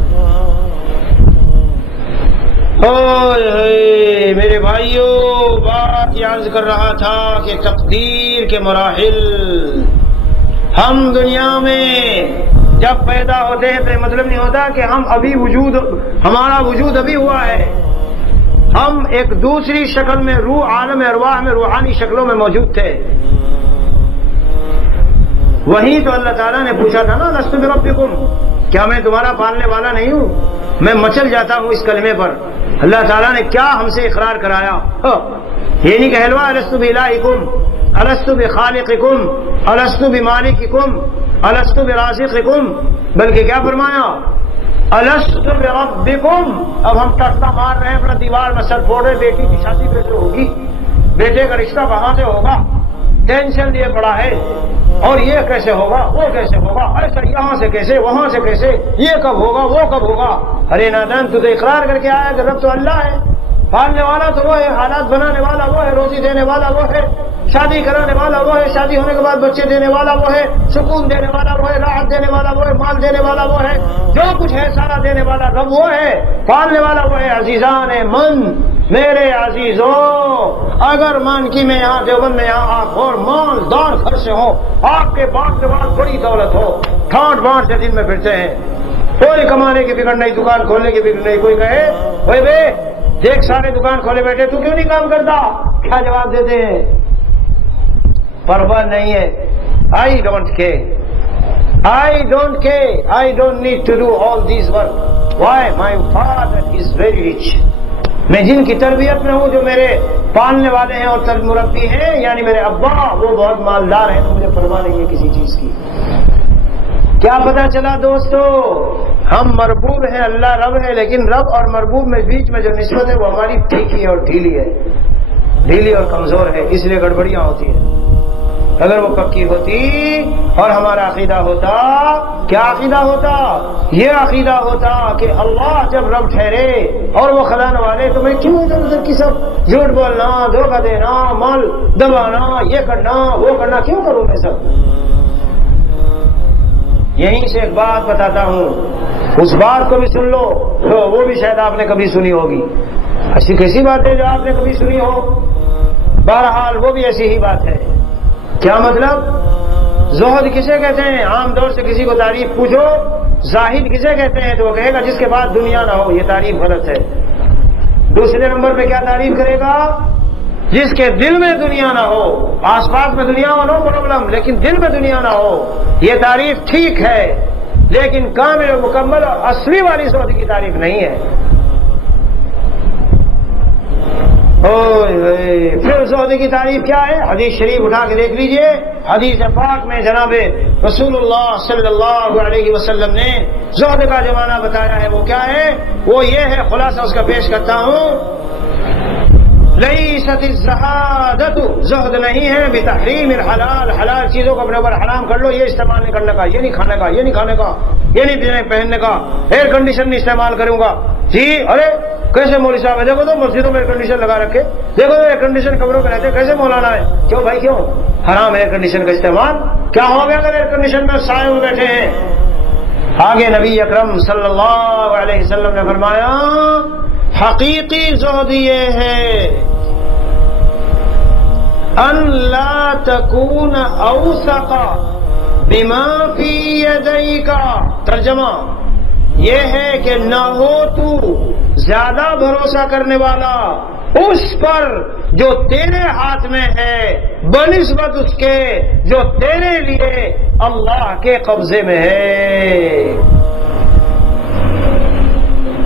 میرے بھائیوں، بات یاد کر رہا تھا کہ تقدیر کے مراحل، ہم دنیا میں جب پیدا ہوتے ہیں تو یہ مطلب نہیں ہوتا کہ ہمارا وجود ابھی ہوا ہے، ہم ایک دوسری شکل میں روح عالم ارواح میں روحانی شکلوں میں موجود تھے۔ وہی تو اللہ تعالیٰ نے پوچھا تھا نا لست بربکم، کیا میں تمہارا پالنے والا نہیں ہوں؟ میں مچل جاتا ہوں اس کلمے پر۔ اللہ تعالیٰ نے کیا ہم سے اقرار کرایا؟ یہ نہیں کہ حلوہ الست بإلہکم، الست بخالقکم، الست بمالککم، الست برازقکم، بلکہ کیا فرمایا؟ الست بربکم۔ اب ہم ٹٹا مار رہے ہیں، اپنا دیوار میں سر پھوڑ رہے، بیٹی کی شادی کیسے ہوگی، بیٹے کا رشتہ کہاں سے ہوگا، ٹینشن لیے پڑا ہے، اور یہ کیسے ہوگا، وہ کیسے ہوگا، ایسا یہاں سے کیسے، وہاں سے کیسے، یہ کب ہوگا، وہ کب ہوگا۔ ارے نادان، تو اقرار کر کے آیا کہ رب تو اللہ ہے، پالنے والا تو وہ ہے، حالات بنانے والا وہ ہے، روزی دینے والا وہ ہے، شادی کرانے والا وہ ہے، شادی ہونے کے بعد بچے دینے والا وہ ہے، سکون دینے والا وہ ہے، راحت دینے والا وہ ہے، مال دینے والا وہ ہے، جو کچھ ہے سارا دینے والا رب وہ ہے، پالنے والا وہ ہے۔ عزیزان من، میرے عزیزوں، اگر مان کی میں یہاں دیوبند میں یہاں آپ اور مالدار گھر سے ہو، آپ کے باپ کے بعد بڑی دولت ہو، ٹھاٹ بانٹ سے دن میں پھرتے ہیں، کوئی کمانے کی فکر نہیں، دکان کھولنے کی فکر نہیں، کوئی کہے بھائی بے دیکھ سارے دکان کھولے بیٹھے، تو کیوں نہیں کام کرتا؟ کیا جواب دیتے ہیں؟ پرواہ نہیں ہے، I don't care, I don't need to do all these work. Why? My father is very rich. میں جن کی تربیت میں ہوں، جو میرے پالنے والے ہیں اور مربی ہیں، یعنی میرے ابا، وہ بہت مالدار ہیں، تو مجھے پرواہ نہیں ہے کسی چیز کی۔ کیا پتا چلا دوستو؟ ہم مربوب ہیں، اللہ رب ہے، لیکن رب اور مربوب میں بیچ میں جو نسبت ہے وہ ہماری تیکھی اور ڈھیلی ہے، ڈھیلی اور کمزور ہے، اس لیے گڑبڑیاں ہوتی ہیں۔ اگر وہ پکی ہوتی اور ہمارا عقیدہ ہوتا، کیا عقیدہ ہوتا؟ یہ عقیدہ ہوتا کہ اللہ جب رب ٹھہرے اور وہ خزانہ والے، تو میں کیوں ادھر ادھر کی سب جھوٹ بولنا، دھوکہ دینا، مال دبانا، یہ کرنا وہ کرنا کیوں کروں میں سب؟ یہیں سے ایک بات بتاتا ہوں، اس بات کو بھی سن لو، تو وہ بھی شاید آپ نے کبھی سنی ہوگی، ایسی کیسی بات ہے جو آپ نے کبھی سنی ہو؟ بہرحال وہ بھی ایسی ہی بات ہے۔ کیا مطلب؟ زہد کسے کہتے ہیں؟ عام طور سے کسی کو تعریف پوچھو زاہد کسے کہتے ہیں تو وہ کہے گا جس کے بعد دنیا نہ ہو، یہ تعریف غلط ہے۔ دوسرے نمبر پہ کیا تعریف کرے گا؟ جس کے دل میں دنیا نہ ہو، آس پاس میں دنیا ہو نو پرابلم، لیکن دل میں دنیا نہ ہو، یہ تعریف ٹھیک ہے، لیکن کامل و مکمل اور اصلی والی زہد کی تعریف نہیں ہے۔ پھر زہد کی تعریف کیا ہے؟ حدیث شریف اٹھا کے دیکھ لیجئے، حدیث پاک میں جناب رسول اللہ صلی اللہ علیہ وسلم نے زہد کا جو معنی بتایا ہے وہ کیا ہے؟ وہ یہ ہے، خلاصہ اس کا پیش کرتا ہوں، لیست الزہادۃ، زہد نہیں ہے بتحریم الحلال، حلال چیزوں کو اپنے اوپر حرام کر لو، یہ استعمال نہیں کرنے کا، یہ نہیں کھانے کا، یہ نہیں کھانے کا، یہ نہیں پہننے کا، ایئر کنڈیشن نہیں استعمال کروں گا۔ جی ارے کیسے مولوی صاحب ہے؟ دیکھو تو مسجدوں میں ایئر کنڈیشن لگا رکھے، دیکھو تو ایئر کنڈیشن قبروں پہ رہتے، کیسے مولانا ہے؟ کیوں بھائی کیوں حرام ہے ایئر کنڈیشن کا استعمال؟ کیا ہو گیا اگر ایئر کنڈیشن میں سائے میں بیٹھے ہیں؟ آگے نبی اکرم صلی اللہ علیہ وسلم نے فرمایا حقیقی زہد یہ ہے ان لا تکون اوثق بما فی یدیک، ترجمہ یہ ہے کہ نہ ہو تو زیادہ بھروسہ کرنے والا اس پر جو تیرے ہاتھ میں ہے بنسبت اس کے جو تیرے لیے اللہ کے قبضے میں ہے۔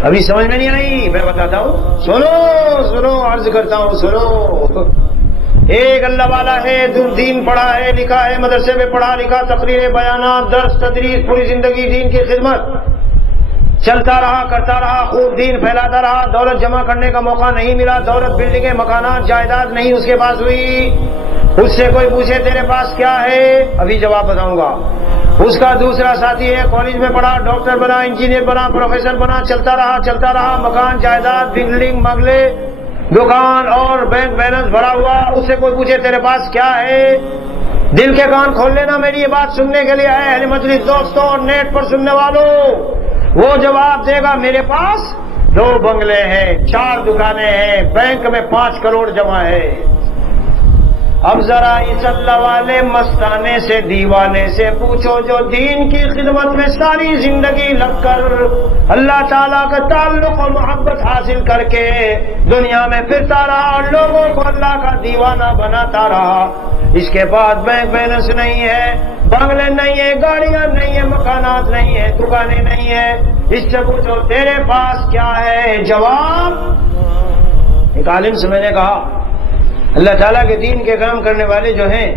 ابھی سمجھ میں نہیں آئی؟ میں بتاتا ہوں، سنو عرض کرتا ہوں، سنو۔ ایک اللہ والا ہے، دین پڑھا ہے لکھا ہے، مدرسے میں پڑھا لکھا، تقریریں، بیانات، درس، تدریس، پوری زندگی دین کی خدمت چلتا رہا، کرتا رہا، خوب دین پھیلاتا رہا، دولت جمع کرنے کا موقع نہیں ملا، دولت بلڈنگیں، مکانات، جائیداد نہیں اس کے پاس ہوئی۔ اس سے کوئی پوچھے تیرے پاس کیا ہے؟ ابھی جواب بتاؤں گا۔ اس کا دوسرا ساتھی ہے، کالج میں پڑھا، ڈاکٹر بنا، انجینئر بنا، پروفیسر بنا، چلتا رہا، مکان، جائیداد، بلڈنگ، بنگلے، دکان اور بینک بیلنس بھرا ہوا۔ اس سے کوئی پوچھے تیرے پاس کیا ہے؟ دل کے کان کھول لینا، میری یہ بات سننے کے لیے ہے اہل مجلس دوستوں اور نیٹ پر سننے والوں، وہ جواب دے گا میرے پاس 2 بنگلے ہیں، 4 دکانیں ہیں، بینک میں 5 کروڑ جمع ہے۔ اب ذرا اس اللہ والے مستانے سے، دیوانے سے پوچھو جو دین کی خدمت میں ساری زندگی لگ کر اللہ تعالیٰ کا تعلق اور محبت حاصل کر کے دنیا میں پھرتا رہا اور لوگوں کو اللہ کا دیوانہ بناتا رہا، اس کے بعد بینک بیلنس نہیں ہے، بنگلے نہیں ہے، گاڑیاں نہیں ہے، مکانات نہیں ہے، دکانیں نہیں ہے، اس سے پوچھو تیرے پاس کیا ہے؟ جواب ایک عالم سے میں نے کہا اللہ تعالیٰ کے دین کے کام کرنے والے جو ہیں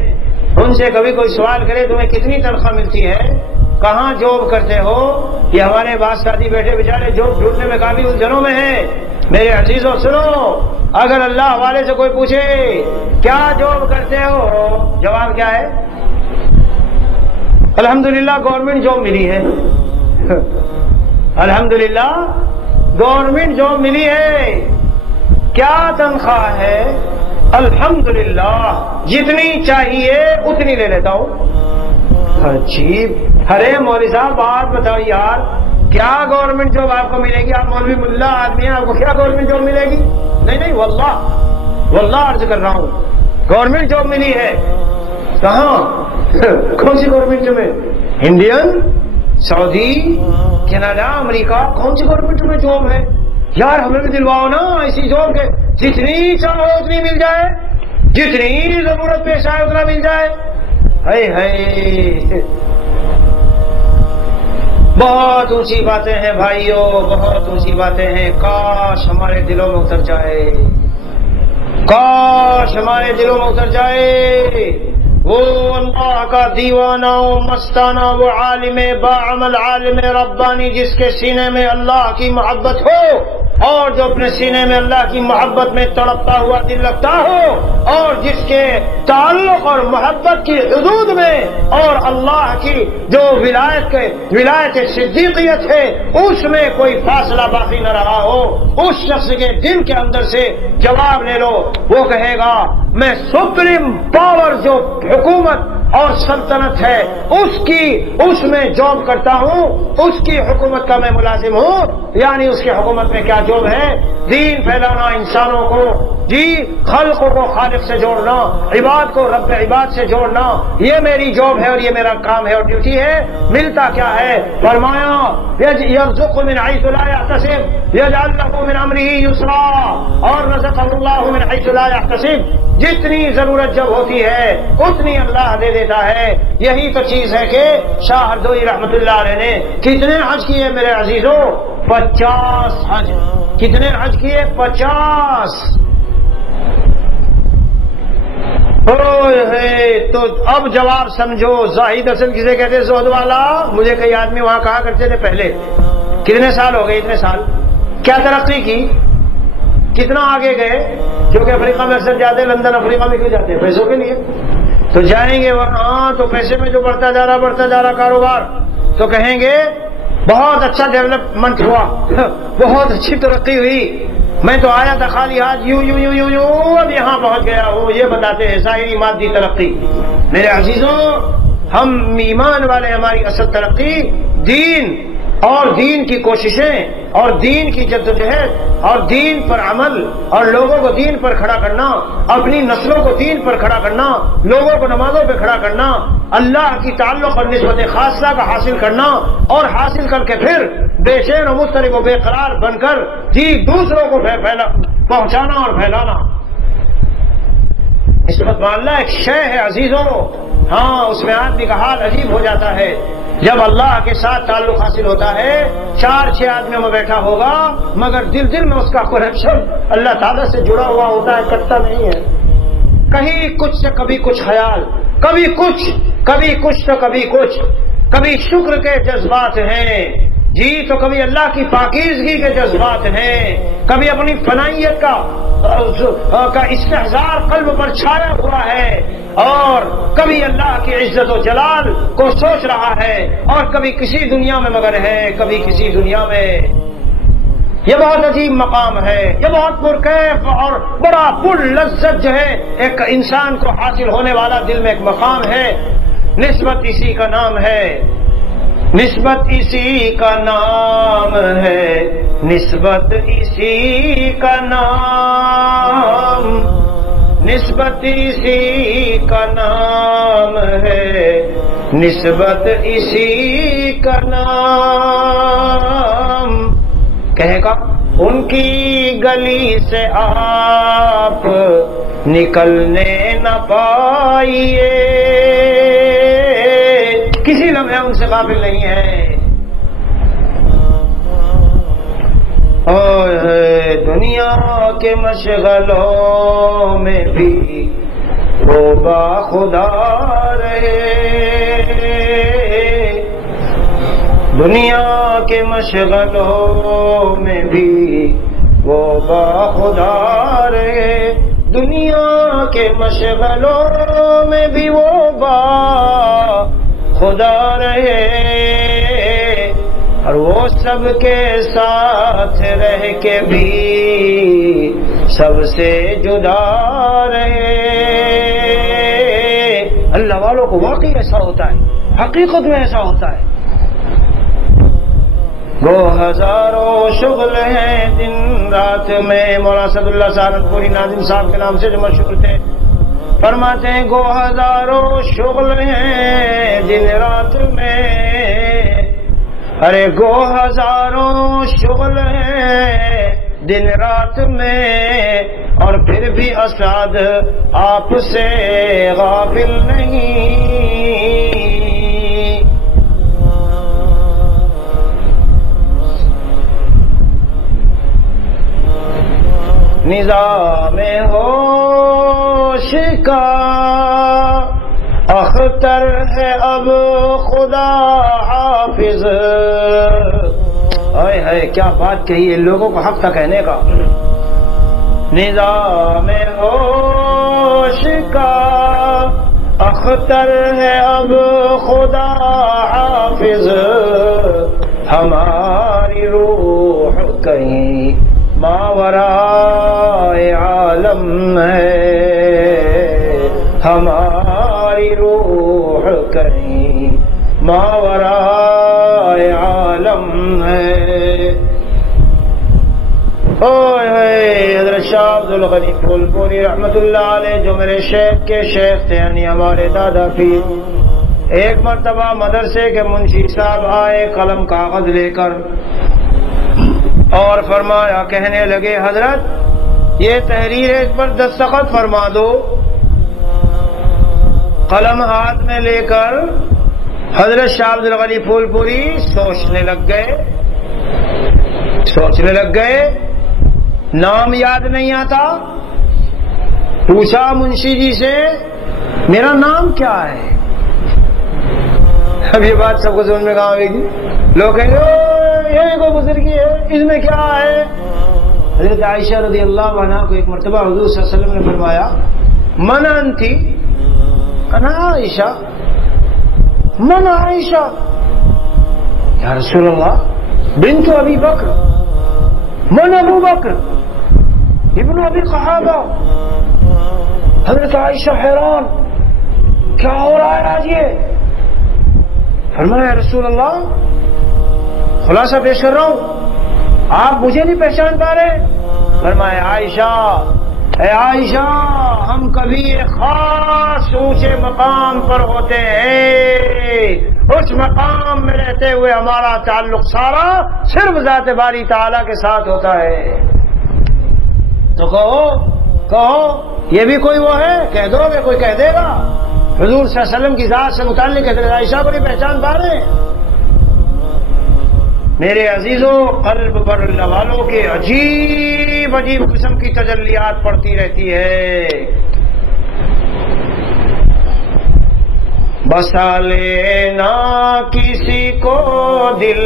ان سے کبھی کوئی سوال کرے تمہیں کتنی تنخواہ ملتی ہے، کہاں جاب کرتے ہو؟ یہ ہمارے بعض ساتھی بیٹھے بیچارے جاب ڈھونڈنے میں کافی الجھنوں میں ہیں۔ میرے عزیزوں سنو، اگر اللہ والے سے کوئی پوچھے کیا جاب کرتے ہو، جواب کیا ہے؟ الحمدللہ گورنمنٹ جاب ملی ہے، الحمدللہ گورنمنٹ جاب ملی ہے۔ کیا تنخواہ ہے؟ الحمدللہ جتنی چاہیے اتنی لے لیتا ہوں۔ عجیب، ارے مولوی صاحب بات بتاؤ یار، کیا گورنمنٹ جاب آپ کو ملے گی؟ آپ مولوی ملا آدمی ہیں، آپ کو کیا گورنمنٹ جاب ملے گی؟ نہیں واللہ عرض کر رہا ہوں، گورنمنٹ جاب ملی ہے۔ کہاں؟ کون سی گورنمنٹ میں؟ انڈین، سعودی، کینیڈا، امریکہ، کون سی گورنمنٹ میں جاب ہے؟ یار ہمیں بھی دلواؤ نا ایسی جاب کے جتنی چاہو اتنی مل جائے، جتنی ضرورت پیش آئے اتنا مل جائے۔ بہت اونچی باتیں ہیں بھائیوں، بہت اونچی باتیں ہیں، کاش ہمارے دلوں میں اتر جائے، کاش ہمارے دلوں میں اتر جائے۔ وہ اللہ کا دیوانہ و مستانہ، وہ عالم باعمل، عالم ربانی جس کے سینے میں اللہ کی محبت ہو اور جو اپنے سینے میں اللہ کی محبت میں تڑپتا ہوا دل رکھتا ہو اور جس کے تعلق اور محبت کی حدود میں اور اللہ کی جو ولایت صدیقیت ہے اس میں کوئی فاصلہ باقی نہ رہا ہو، اس شخص کے دل کے اندر سے جواب لے لو، وہ کہے گا میں سپریم پاور جو حکومت اور سلطنت ہے اس میں جاب کرتا ہوں، اس کی حکومت کا میں ملازم ہوں۔ یعنی اس کی حکومت میں کیا جاب ہے؟ دین پھیلانا، انسانوں کو خلق کو خالق سے جوڑنا، عباد کو رب عباد سے جوڑنا، یہ میری جاب ہے اور یہ میرا کام ہے اور ڈیوٹی ہے۔ ملتا کیا ہے؟ فرمایا یرزق من حیث لا یحتسب یجعل له من امرہ یسرا، اور رزقہ اللہ من حیث لا یحتسب، جتنی ضرورت جب ہوتی ہے اتنی اللہ دے دیتا ہے۔ یہی تو چیز ہے کہ شاہ ہردوئی رحمت اللہ علیہ نے کتنے حج کیے میرے عزیزوں؟ 50 حج۔ کتنے حج کیے؟ 50۔ تو اب جواب سمجھو، زاہد اصل کسے کہتے؟ زہد والا۔ مجھے کئی آدمی وہاں کہا کرتے تھے پہلے، کتنے سال ہو گئے؟ اتنے سال کیا ترقی کی، کتنا آگے گئے؟ کیونکہ افریقہ میں اکثر جاتے ہیں، لندن افریقہ میں کیوں جاتے ہیں؟ پیسوں کے لیے تو جائیں گے وہاں، تو پیسے میں جو بڑھتا جا رہا کاروبار، تو کہیں گے بہت اچھا ڈیولپمنٹ ہوا، بہت اچھی ترقی ہوئی، میں تو آیا تھا خالی ہاتھ یوں یوں یوں یوں یوں اب یہاں پہنچ گیا ہوں۔ یہ بتاتے ہیں ظاہری مادی ترقی۔ میرے عزیزوں، ہم ایمان والے، ہماری اصل ترقی دین اور دین کی کوششیں اور دین کی جدوجہد اور دین پر عمل اور لوگوں کو دین پر کھڑا کرنا، اپنی نسلوں کو دین پر کھڑا کرنا، لوگوں کو نمازوں پہ کھڑا کرنا، اللہ کی تعلق اور نسبت خاصہ کا حاصل کرنا، اور حاصل کر کے پھر بے چین و مضطرب و بے قرار بن کر دوسروں کو پہنچانا اور پھیلانا۔ نسبت اللہ ایک شے ہے عزیزوں، ہاں اس میں آدمی کا حال عجیب ہو جاتا ہے جب اللہ کے ساتھ تعلق حاصل ہوتا ہے۔ 4-6 آدمیوں میں بیٹھا ہوگا مگر دل میں اس کا کنیکشن اللہ تعالیٰ سے جڑا ہوا ہوتا ہے، کٹتا نہیں ہے۔ کہیں کچھ سے کبھی کچھ خیال، کبھی کچھ تو کبھی کچھ، کبھی شکر کے جذبات ہیں تو کبھی اللہ کی پاکیزگی کے جذبات ہیں، کبھی اپنی فنائیت کا استحضار قلب پر چھایا ہوا ہے، اور کبھی اللہ کی عزت و جلال کو سوچ رہا ہے، اور کبھی کسی دنیا میں مگر ہے، کبھی کسی دنیا میں۔ یہ بہت عجیب مقام ہے، یہ بہت پرکیف اور بڑا پر لذت جو ہے ایک انسان کو حاصل ہونے والا دل میں ایک مقام ہے۔ نسبت اسی کا نام ہے، نسبت اسی کا نام ہے، نسبت اسی کا نام، نسبت اسی کا نام ہے، نسبت اسی کا نام۔ کہے گا ان کی گلی سے آپ نکلنے نہ پائیے، کسی لمحے ان سے قابل نہیں ہے۔ دنیا کے مشغلوں میں بھی وہ باخدا رہے، دنیا کے مشغلوں میں بھی وہ باخدا رہے، دنیا کے مشغلوں میں بھی وہ باخدا رہے، اور وہ سب کے ساتھ رہ کے بھی سب سے جدا رہے۔ اللہ والوں کو واقعی ایسا ہوتا ہے، حقیقت میں ایسا ہوتا ہے۔ وہ ہزاروں شغل ہیں دن رات میں، مولانا اسد اللہ سہارنپوری ناظم صاحب کے نام سے جو مشہور تھے، فرماتے ہیں گو ہزاروں شغل ہیں دن رات میں، ارے گو ہزاروں شغل ہیں دن رات میں، اور پھر بھی اسعد آپ سے غافل نہیں۔ نظام ہوش کا اختر ہے اب خدا حافظ، ہائے ہائے کیا بات کہی ہے لوگوں کو حق تھا کہنے کا. نظام ہوش کا اختر ہے اب خدا حافظ، ہماری روح کہیں ماورائے عالم ہے، ہماری روح کہیں ماورائے عالم ہے. حضرت شاہ عبد الغنی پھول پوری رحمت اللہ علیہ جو میرے شیخ کے شیخ تھے، یعنی ہمارے دادا پیر، ایک مرتبہ مدرسے کے منشی صاحب آئے قلم کاغذ لے کر اور فرمایا، کہنے لگے حضرت یہ تحریر ہے، اس پر دستخط فرما دو. قلم ہاتھ میں لے کر حضرت شاہ عبد الغنی پھول پوری سوچنے لگ گئے. نام یاد نہیں آتا. پوچھا منشی جی سے میرا نام کیا ہے؟ اب یہ بات سب کو سمجھ میں کہاں آئے گی؟ لوگ کہیں گے یہ کوئی بزرگی ہے، اس میں کیا ہے؟ حضرت عائشہ رضی اللہ عنہا کو ایک مرتبہ حضور صلی اللہ علیہ وسلم نے فرمایا، من انتی؟ انا عائشہ. من عائشہ؟ یا رسول اللہ بنت ابی بکر. من ابو بکر ابن ابی قحافہ. حضرت عائشہ حیران، کیا ہو رہا ہے آج یہ؟ فرمایا رسول اللہ خلاصہ پیش کر رہا ہوں، آپ مجھے نہیں پہچان پا رہے؟ فرمایا عائشہ، اے عائشہ ہم کبھی ایک خاص اونچے مقام پر ہوتے ہیں، اس مقام میں رہتے ہوئے ہمارا تعلق سارا صرف ذات باری تعالیٰ کے ساتھ ہوتا ہے. تو کہو یہ بھی کوئی وہ ہے؟ کہہ دو گے، کوئی کہہ دے گا. حضور صلی اللہ علیہ وسلم کی ذات سے متعلق حضرت عائشہ کو نہیں پہچان پا رہے؟ میرے عزیزوں، قلب پر اللہ والوں کے عجیب عجیب قسم کی تجلیات پڑتی رہتی ہے. بسا لینا کسی کو دل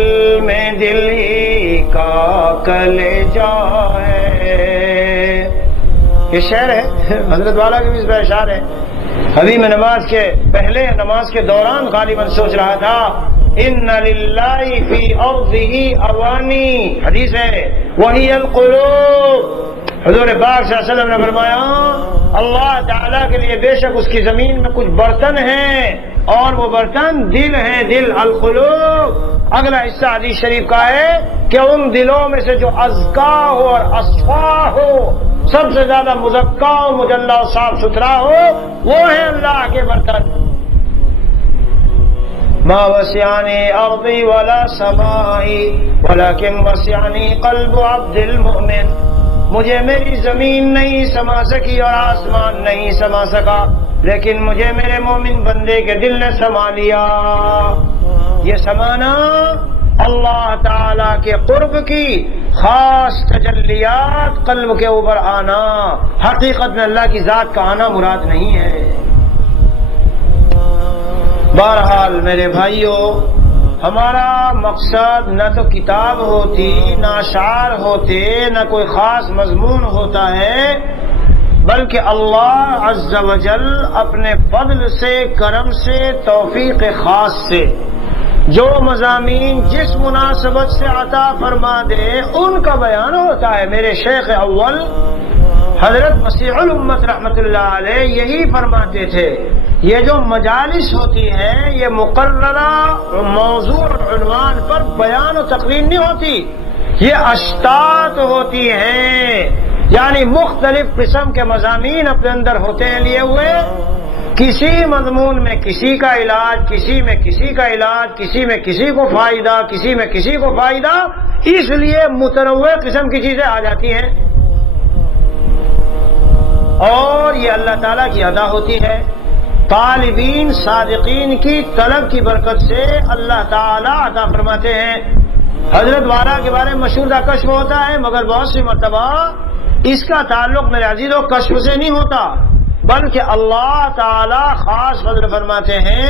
میں دل ہی کا کلیجا ہے. یہ شعر ہے حضرت والا کے بھی اس پر اشعار ہے. ابھی میں نماز کے پہلے نماز کے دوران غالباً سوچ رہا تھا، ان للہ فی ارضہ اوانی، حدیث ہے، وہی القلوب. حضور پاک صلی اللہ علیہ وسلم نے فرمایا اللہ تعالیٰ کے لیے بے شک اس کی زمین میں کچھ برتن ہیں اور وہ برتن دل ہیں، دل القلوب. اگلا حصہ حدیث شریف کا ہے کہ ان دلوں میں سے جو ازکا ہو اور اصفا ہو، سب سے زیادہ مزکا و مجلہ و صاف ستھرا ہو، وہ ہیں اللہ کے برتن. ما وسعني ارضي ولا سمائي ولكن وسعني قلب عبد المؤمن. مجھے میری زمین نہیں سما سکی اور آسمان نہیں سما سکا، لیکن مجھے میرے مومن بندے کے دل نے سما لیا. یہ سمانا اللہ تعالی کے قرب کی خاص تجلیات، قلب کے اوپر آنا. حقیقت میں اللہ کی ذات کا آنا مراد نہیں ہے. بہرحال میرے بھائیوں، ہمارا مقصد نہ تو کتاب ہوتی، نہ اشعار ہوتے، نہ کوئی خاص مضمون ہوتا ہے، بلکہ اللہ عز و جل اپنے فضل سے، کرم سے، توفیق خاص سے جو مضامین جس مناسبت سے عطا فرما دے ان کا بیان ہوتا ہے. میرے شیخ اول حضرت مسیح الامت رحمت اللہ علیہ یہی فرماتے تھے، یہ جو مجالس ہوتی ہیں یہ مقررہ موضوع عنوان پر بیان و تقریر نہیں ہوتی، یہ اشتات ہوتی ہیں، یعنی مختلف قسم کے مضامین اپنے اندر ہوتے ہیں لیے ہوئے. کسی مضمون میں کسی کا علاج، کسی میں کسی کا علاج، کسی میں کسی کو فائدہ، کسی میں کسی کو فائدہ، اس لیے متنوع قسم کی چیزیں آ جاتی ہیں. اور یہ اللہ تعالیٰ کی عطا ہوتی ہے. طالبین صادقین کی طلب کی برکت سے اللہ تعالیٰ عطا فرماتے ہیں. حضرت والا کے بارے میں مشہور کشف ہوتا ہے، مگر بہت سی مرتبہ اس کا تعلق میرے عزیزوں کشف سے نہیں ہوتا، بلکہ اللہ تعالیٰ خاص فضل فرماتے ہیں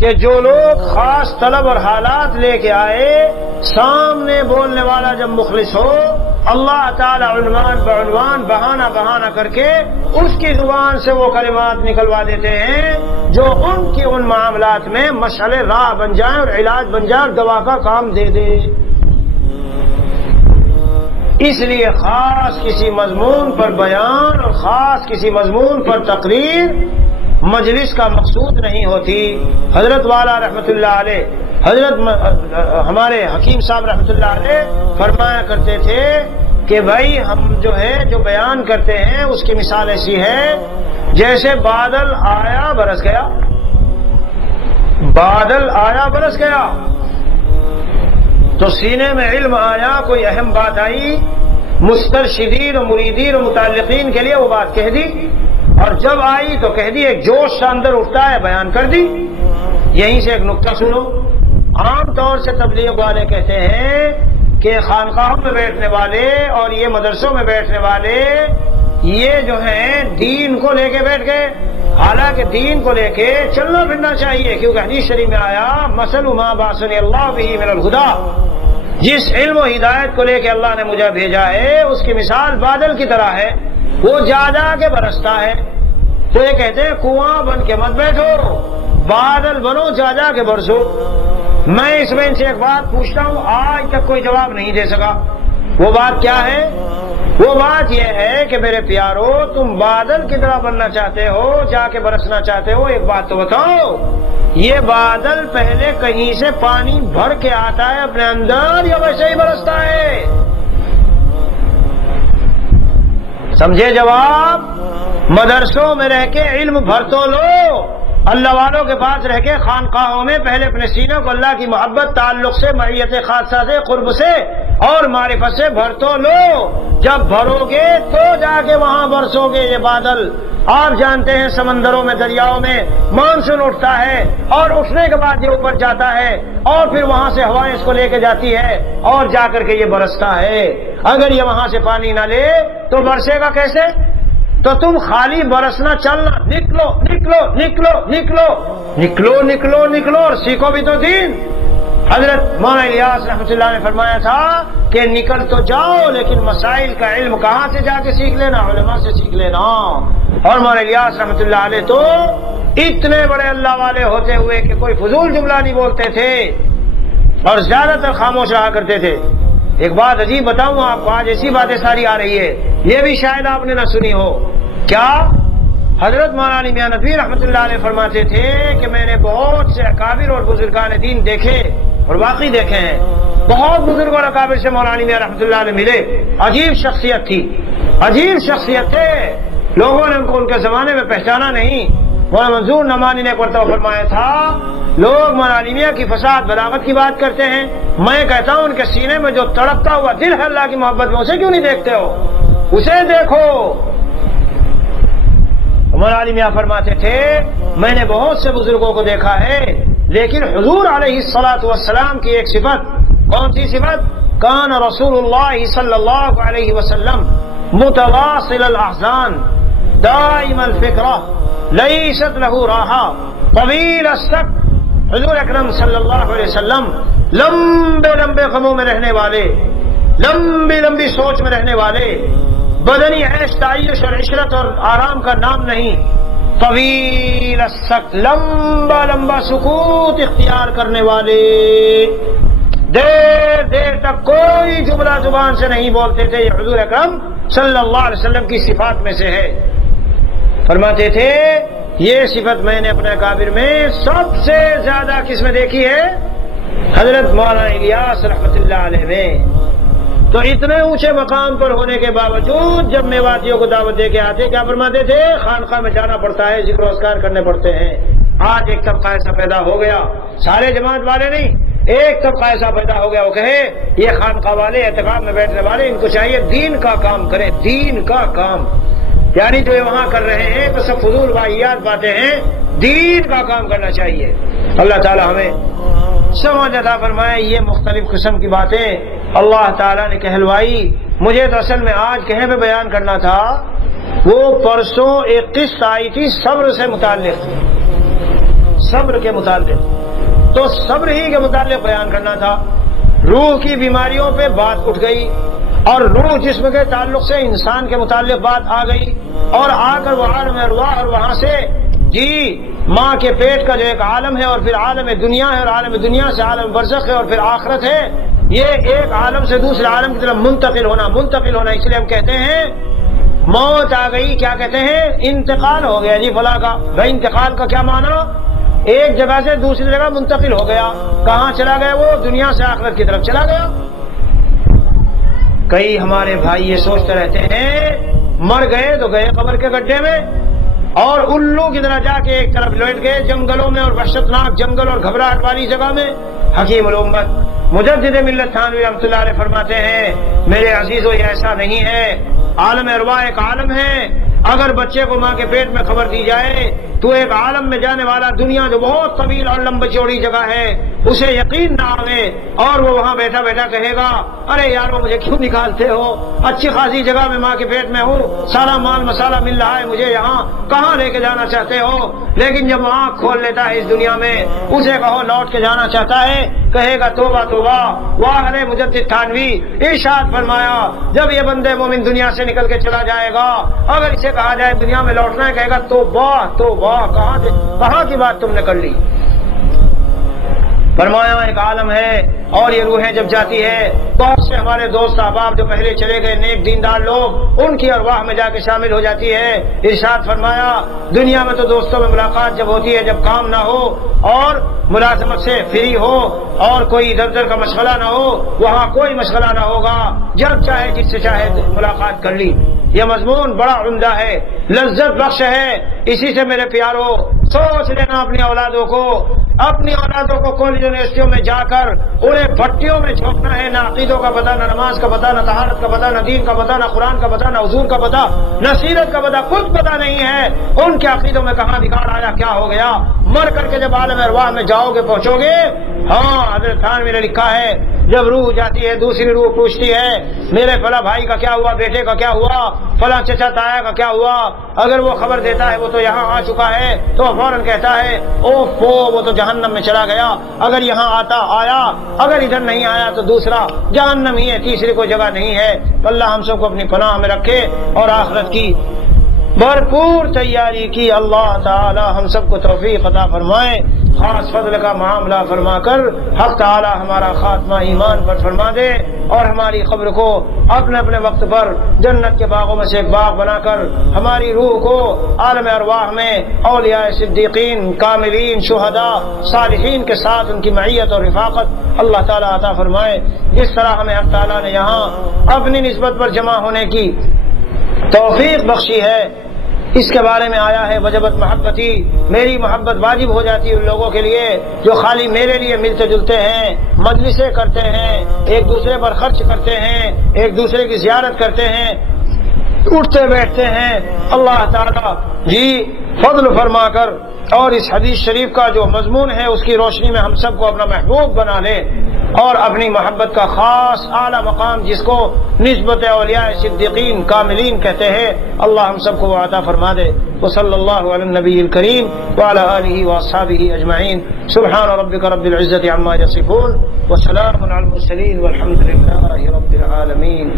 کہ جو لوگ خاص طلب اور حالات لے کے آئے، سامنے بولنے والا جب مخلص ہو، اللہ تعالی عنوان بعنوان بہانہ بہانہ کر کے اس کی زبان سے وہ کلمات نکلوا دیتے ہیں جو ان کی ان معاملات میں مشعل راہ بن جائیں اور علاج بن جائے اور دوا کا کام دے دے۔ اس لیے خاص کسی مضمون پر بیان اور خاص کسی مضمون پر تقریر مجلس کا مقصود نہیں ہوتی۔ حضرت والا رحمت اللہ علیہ، حضرت ہمارے حکیم صاحب رحمت اللہ علیہ فرمایا کرتے تھے کہ بھائی ہم جو بیان کرتے ہیں اس کی مثال ایسی ہے جیسے بادل آیا برس گیا، بادل آیا برس گیا، تو سینے میں علم آیا، کوئی اہم بات آئی، مسترشدین و مریدین و متعلقین کے لیے وہ بات کہہ دی، اور جب آئی تو کہہ دی، ایک جوش سے اندر اٹھتا ہے، بیان کر دی۔ یہیں سے ایک نکتہ سنو، عام طور سے تبلیغ والے کہتے ہیں کہ خانقاہوں میں بیٹھنے والے اور یہ مدرسوں میں بیٹھنے والے یہ جو ہیں دین کو لے کے بیٹھ گئے، حالانکہ دین کو لے کے چلنا پھرنا چاہیے، کیونکہ حدیث شریف میں آیا مثل ما بعثنی اللہ بہ من الہدی، جس علم و ہدایت کو لے کے اللہ نے مجھے بھیجا ہے اس کی مثال بادل کی طرح ہے، وہ جا جا کے برستا ہے۔ تو یہ کہتے ہیں کنواں بن کے مت بیٹھو، بادل بنو، جا جا کے برسو۔ میں اس میں ان سے ایک بات پوچھتا ہوں، آج تک کوئی جواب نہیں دے سکا۔ وہ بات کیا ہے؟ وہ بات یہ ہے کہ میرے پیارو، تم بادل کی طرح بننا چاہتے ہو، جا کے برسنا چاہتے ہو، ایک بات تو بتاؤ، یہ بادل پہلے کہیں سے پانی بھر کے آتا ہے اپنے اندر یا ویسے ہی برستا ہے؟ سمجھے جواب؟ مدرسوں میں رہ کے علم بھر تو لو، اللہ والوں کے پاس رہ کے خانقاہوں میں پہلے اپنے سینوں کو اللہ کی محبت، تعلق سے، معیت خاصہ سے، قرب سے اور معرفت سے بھر تو لو۔ جب بھرو گے تو جا کے وہاں برسو گے یہ بادل۔ آپ جانتے ہیں سمندروں میں، دریاؤں میں مانسون اٹھتا ہے اور اٹھنے کے بعد یہ اوپر جاتا ہے اور پھر وہاں سے ہوائیں اس کو لے کے جاتی ہے اور جا کر کے یہ برستا ہے۔ اگر یہ وہاں سے پانی نہ لے تو برسے گا کیسے؟ تو تم خالی برسنا چلنا، نکلو نکلو نکلو نکلو نکلو نکلو نکلو اور سیکھو بھی تو دین۔ حضرت مولانا الیاس رحمۃ اللہ نے فرمایا تھا کہ نکل تو جاؤ لیکن مسائل کا علم کہاں سے جا کے سیکھ لینا؟ علماء سے سیکھ لینا۔ اور مولانا الیاس رحمۃ اللہ علیہ تو اتنے بڑے اللہ والے ہوتے ہوئے کہ کوئی فضول جملہ نہیں بولتے تھے اور زیادہ تر خاموش رہا کرتے تھے۔ ایک بات عجیب بتاؤں آپ کو، آج ایسی باتیں ساری آ رہی ہے، یہ بھی شاید آپ نے نہ سنی ہو۔ کیا؟ حضرت مولانا میاں ندوی رحمۃ اللہ علیہ فرماتے تھے کہ میں نے بہت سے اکابر اور بزرگان دین دیکھے اور واقعی دیکھے ہیں، بہت بزرگ اور اکابر سے مولانا میاں رحمۃ اللہ علیہ ملے، عجیب شخصیت تھی، عجیب شخصیت تھے، لوگوں نے ان کو ان کے زمانے میں پہچانا نہیں۔ مولانا منظور نعمانی نے ایک مرتبہ فرمایا تھا، لوگ مولانا میاں کی فساد بلاغت کی بات کرتے ہیں، میں کہتا ہوں ان کے سینے میں جو تڑپتا ہوا دل ہے اللہ کی محبت میں، اسے کیوں نہیں دیکھتے ہو؟ اسے دیکھو۔ مولانا میاں فرماتے تھے میں نے بہت سے بزرگوں کو دیکھا ہے لیکن حضور علیہ الصلوۃ والسلام کی ایک صفت، کون سی صفت؟ کان رسول اللہ صلی اللہ علیہ وسلم متواصل الاحزان دائم الفکرہ لیست له راحہ طویل السق۔ حضور اکرم صلی اللہ علیہ وسلم لمبے لمبے غموں میں رہنے والے، لمبی لمبی سوچ میں رہنے والے، بدنی عیش تعیش اور عشرت اور آرام کا نام نہیں، طویل السکت، لمبا لمبا سکوت اختیار کرنے والے، دیر دیر تک کوئی جملہ زبان سے نہیں بولتے تھے۔ یہ حضور اکرم صلی اللہ علیہ وسلم کی صفات میں سے ہے۔ فرماتے تھے یہ صفت میں نے اپنے اکابر میں سب سے زیادہ کس میں دیکھی ہے؟ حضرت مولانا الیاس رحمۃ اللہ علیہ میں۔ تو اتنے اونچے مقام پر ہونے کے باوجود جب میواتیوں کو دعوت دے کے آتے، کیا فرماتے تھے؟ خانقاہ میں جانا پڑتا ہے، ذکر و اذکار کرنے پڑتے ہیں۔ آج ایک طبقہ ایسا پیدا ہو گیا، سارے جماعت والے نہیں، ایک طبقہ ایسا پیدا ہو گیا، وہ کہے یہ خانقاہ والے، اعتکاف میں بیٹھنے والے، ان کو چاہیے دین کا کام کریں، دین کا کام، یعنی جو یہ وہاں کر رہے ہیں تو سب فضول واہیات باتیں ہیں، دین کا کام کرنا چاہیے۔ اللہ تعالی ہمیں سمجھ عطا فرمائے۔ یہ مختلف قسم کی باتیں اللہ تعالیٰ نے کہلوائی۔ مجھے تو اصل میں آج کہیں پہ بیان کرنا تھا، وہ پرسوں ایک قسط آئی تھی صبر سے متعلق، صبر کے متعلق، تو صبر ہی کے متعلق بیان کرنا تھا۔ روح کی بیماریوں پہ بات اٹھ گئی اور روح جسم کے تعلق سے انسان کے متعلق بات آ گئی، اور آ کر وہ عالم ارواح اور وہاں سے ماں کے پیٹ کا جو ایک عالم ہے اور پھر عالم دنیا ہے اور عالم دنیا سے عالم برزخ ہے اور پھر آخرت ہے، یہ ایک عالم سے دوسرے عالم کی طرف منتقل ہونا اس لیے ہم کہتے ہیں موت آ گئی، کیا کہتے ہیں؟ انتقال ہو گیا فلاں کا۔ بھائی انتقال کا کیا معنی؟ ایک جگہ سے دوسری جگہ منتقل ہو گیا۔ کہاں چلا گیا؟ وہ دنیا سے آخرت کی طرف چلا گیا۔ کئی ہمارے بھائی یہ سوچتے رہتے ہیں مر گئے تو گئے قبر کے گڈھے میں، اور الو کی طرح جا کے ایک طرف لیٹ گئے جنگلوں میں اور وحشتناک جنگل اور گھبراہٹ والی جگہ میں۔ حکیم الامت مجدد ملت تھانوی رحمۃ اللہ علیہ فرماتے ہیں میرے عزیزو یہ ایسا نہیں ہے۔ عالم ارواح ایک عالم ہے، اگر بچے کو ماں کے پیٹ میں خبر دی جائے تو ایک عالم میں جانے والا دنیا جو بہت طویل اور لمبی چوڑی جگہ ہے اسے یقین نہ آوے، اور وہ وہاں بیٹھا بیٹھا کہے گا ارے یارو مجھے کیوں نکالتے ہو، اچھی خاصی جگہ میں ماں کے پیٹ میں ہوں، سارا مال مسالہ مل رہا ہے، مجھے یہاں کہاں لے کے جانا چاہتے ہو؟ لیکن جب وہ آنکھ کھول لیتا ہے اس دنیا میں، اسے کہو لوٹ کے جانا چاہتا ہے، کہے گا توبہ توبہ۔ واہ ارے مجدد تھانوی ارشاد فرمایا جب یہ بندے مومن دنیا سے نکل کے چلا جائے گا، اگر اسے کہا جائے دنیا میں لوٹنا ہے، کہے گا توبہ توبہ، کہاں کی بات تم نے کر لی؟ فرمایا ایک عالم ہے اور یہ روحیں جب جاتی ہے بہت سے ہمارے دوست احباب جو پہلے چلے گئے نیک دیندار لوگ ان کی ارواح میں جا کے شامل ہو جاتی ہے۔ ارشاد فرمایا دنیا میں تو دوستوں میں ملاقات جب ہوتی ہے جب کام نہ ہو اور ملازمت سے فری ہو اور کوئی ادھر ادھر کا مشغلہ نہ ہو، وہاں کوئی مشغلہ نہ ہوگا، جب چاہے جس سے چاہے ملاقات کر لی۔ یہ مضمون بڑا عمدہ ہے، لذت بخش ہے۔ اسی سے میرے پیارو سوچ لینا اپنی اولادوں کو کالج یونیورسٹیوں میں جا کر انہیں بھٹیوں میں جھونکنا ہے، نہ عقیدوں کا پتہ، نہ نماز کا پتہ، نہ طہارت کا پتہ، نہ دین کا پتہ، نہ قرآن کا پتہ، نہ حضور کا پتہ، نہ سیرت کا پتہ، کچھ پتہ نہیں ہے ان کے عقیدوں میں کہاں بگاڑ آیا، کیا ہو گیا۔ مر کر کے جب عالم ارواح میں جاؤ گے پہنچو گے، ہاں حضرت خان نے لکھا ہے جب روح جاتی ہے دوسری روح پوچھتی ہے میرے فلاں بھائی کا کیا ہوا، بیٹے کا کیا ہوا، فلاں چچا تایا کا کیا ہوا، اگر وہ خبر دیتا ہے وہ تو یہاں آ چکا ہے تو فوراً کہتا ہے اوفو وہ تو جہنم میں چلا گیا، اگر یہاں آیا، اگر ادھر نہیں آیا تو دوسرا جہنم ہی ہے، تیسری کوئی جگہ نہیں ہے۔ تو اللہ ہم سب کو اپنی پناہ میں رکھے اور آخرت کی بھرپور تیاری کی اللہ تعالی ہم سب کو توفیق عطا فرمائے، خاص فضل کا معاملہ فرما کر حق تعالی ہمارا خاتمہ ایمان پر فرما دے اور ہماری قبر کو اپنے اپنے وقت پر جنت کے باغوں میں سے ایک باغ بنا کر ہماری روح کو عالم ارواح میں اولیاء صدیقین کاملین شہداء صالحین کے ساتھ ان کی معیت اور رفاقت اللہ تعالی عطا فرمائے۔ جس طرح ہمیں حق تعالی نے یہاں اپنی نسبت پر جمع ہونے کی توفیق بخشی ہے، اس کے بارے میں آیا ہے وجبت محبتی، میری محبت واجب ہو جاتی ہے ان لوگوں کے لیے جو خالی میرے لیے ملتے جلتے ہیں، مجلسیں کرتے ہیں، ایک دوسرے پر خرچ کرتے ہیں، ایک دوسرے کی زیارت کرتے ہیں، اٹھتے بیٹھتے ہیں۔ اللہ تعالی فضل فرما کر اور اس حدیث شریف کا جو مضمون ہے اس کی روشنی میں ہم سب کو اپنا محبوب بنا لے اور اپنی محبت کا خاص اعلیٰ مقام جس کو نسبت اولیاء صدیقین کاملین کہتے ہیں اللہ ہم سب کو وہ عطا فرما دے۔ وصلی اللہ علی النبی الکریم وعلی آلہ واصحابہ اجمعین۔ سبحان ربک رب العزۃ عما یصفون وسلام علی المرسلین والحمد للہ رب العالمین۔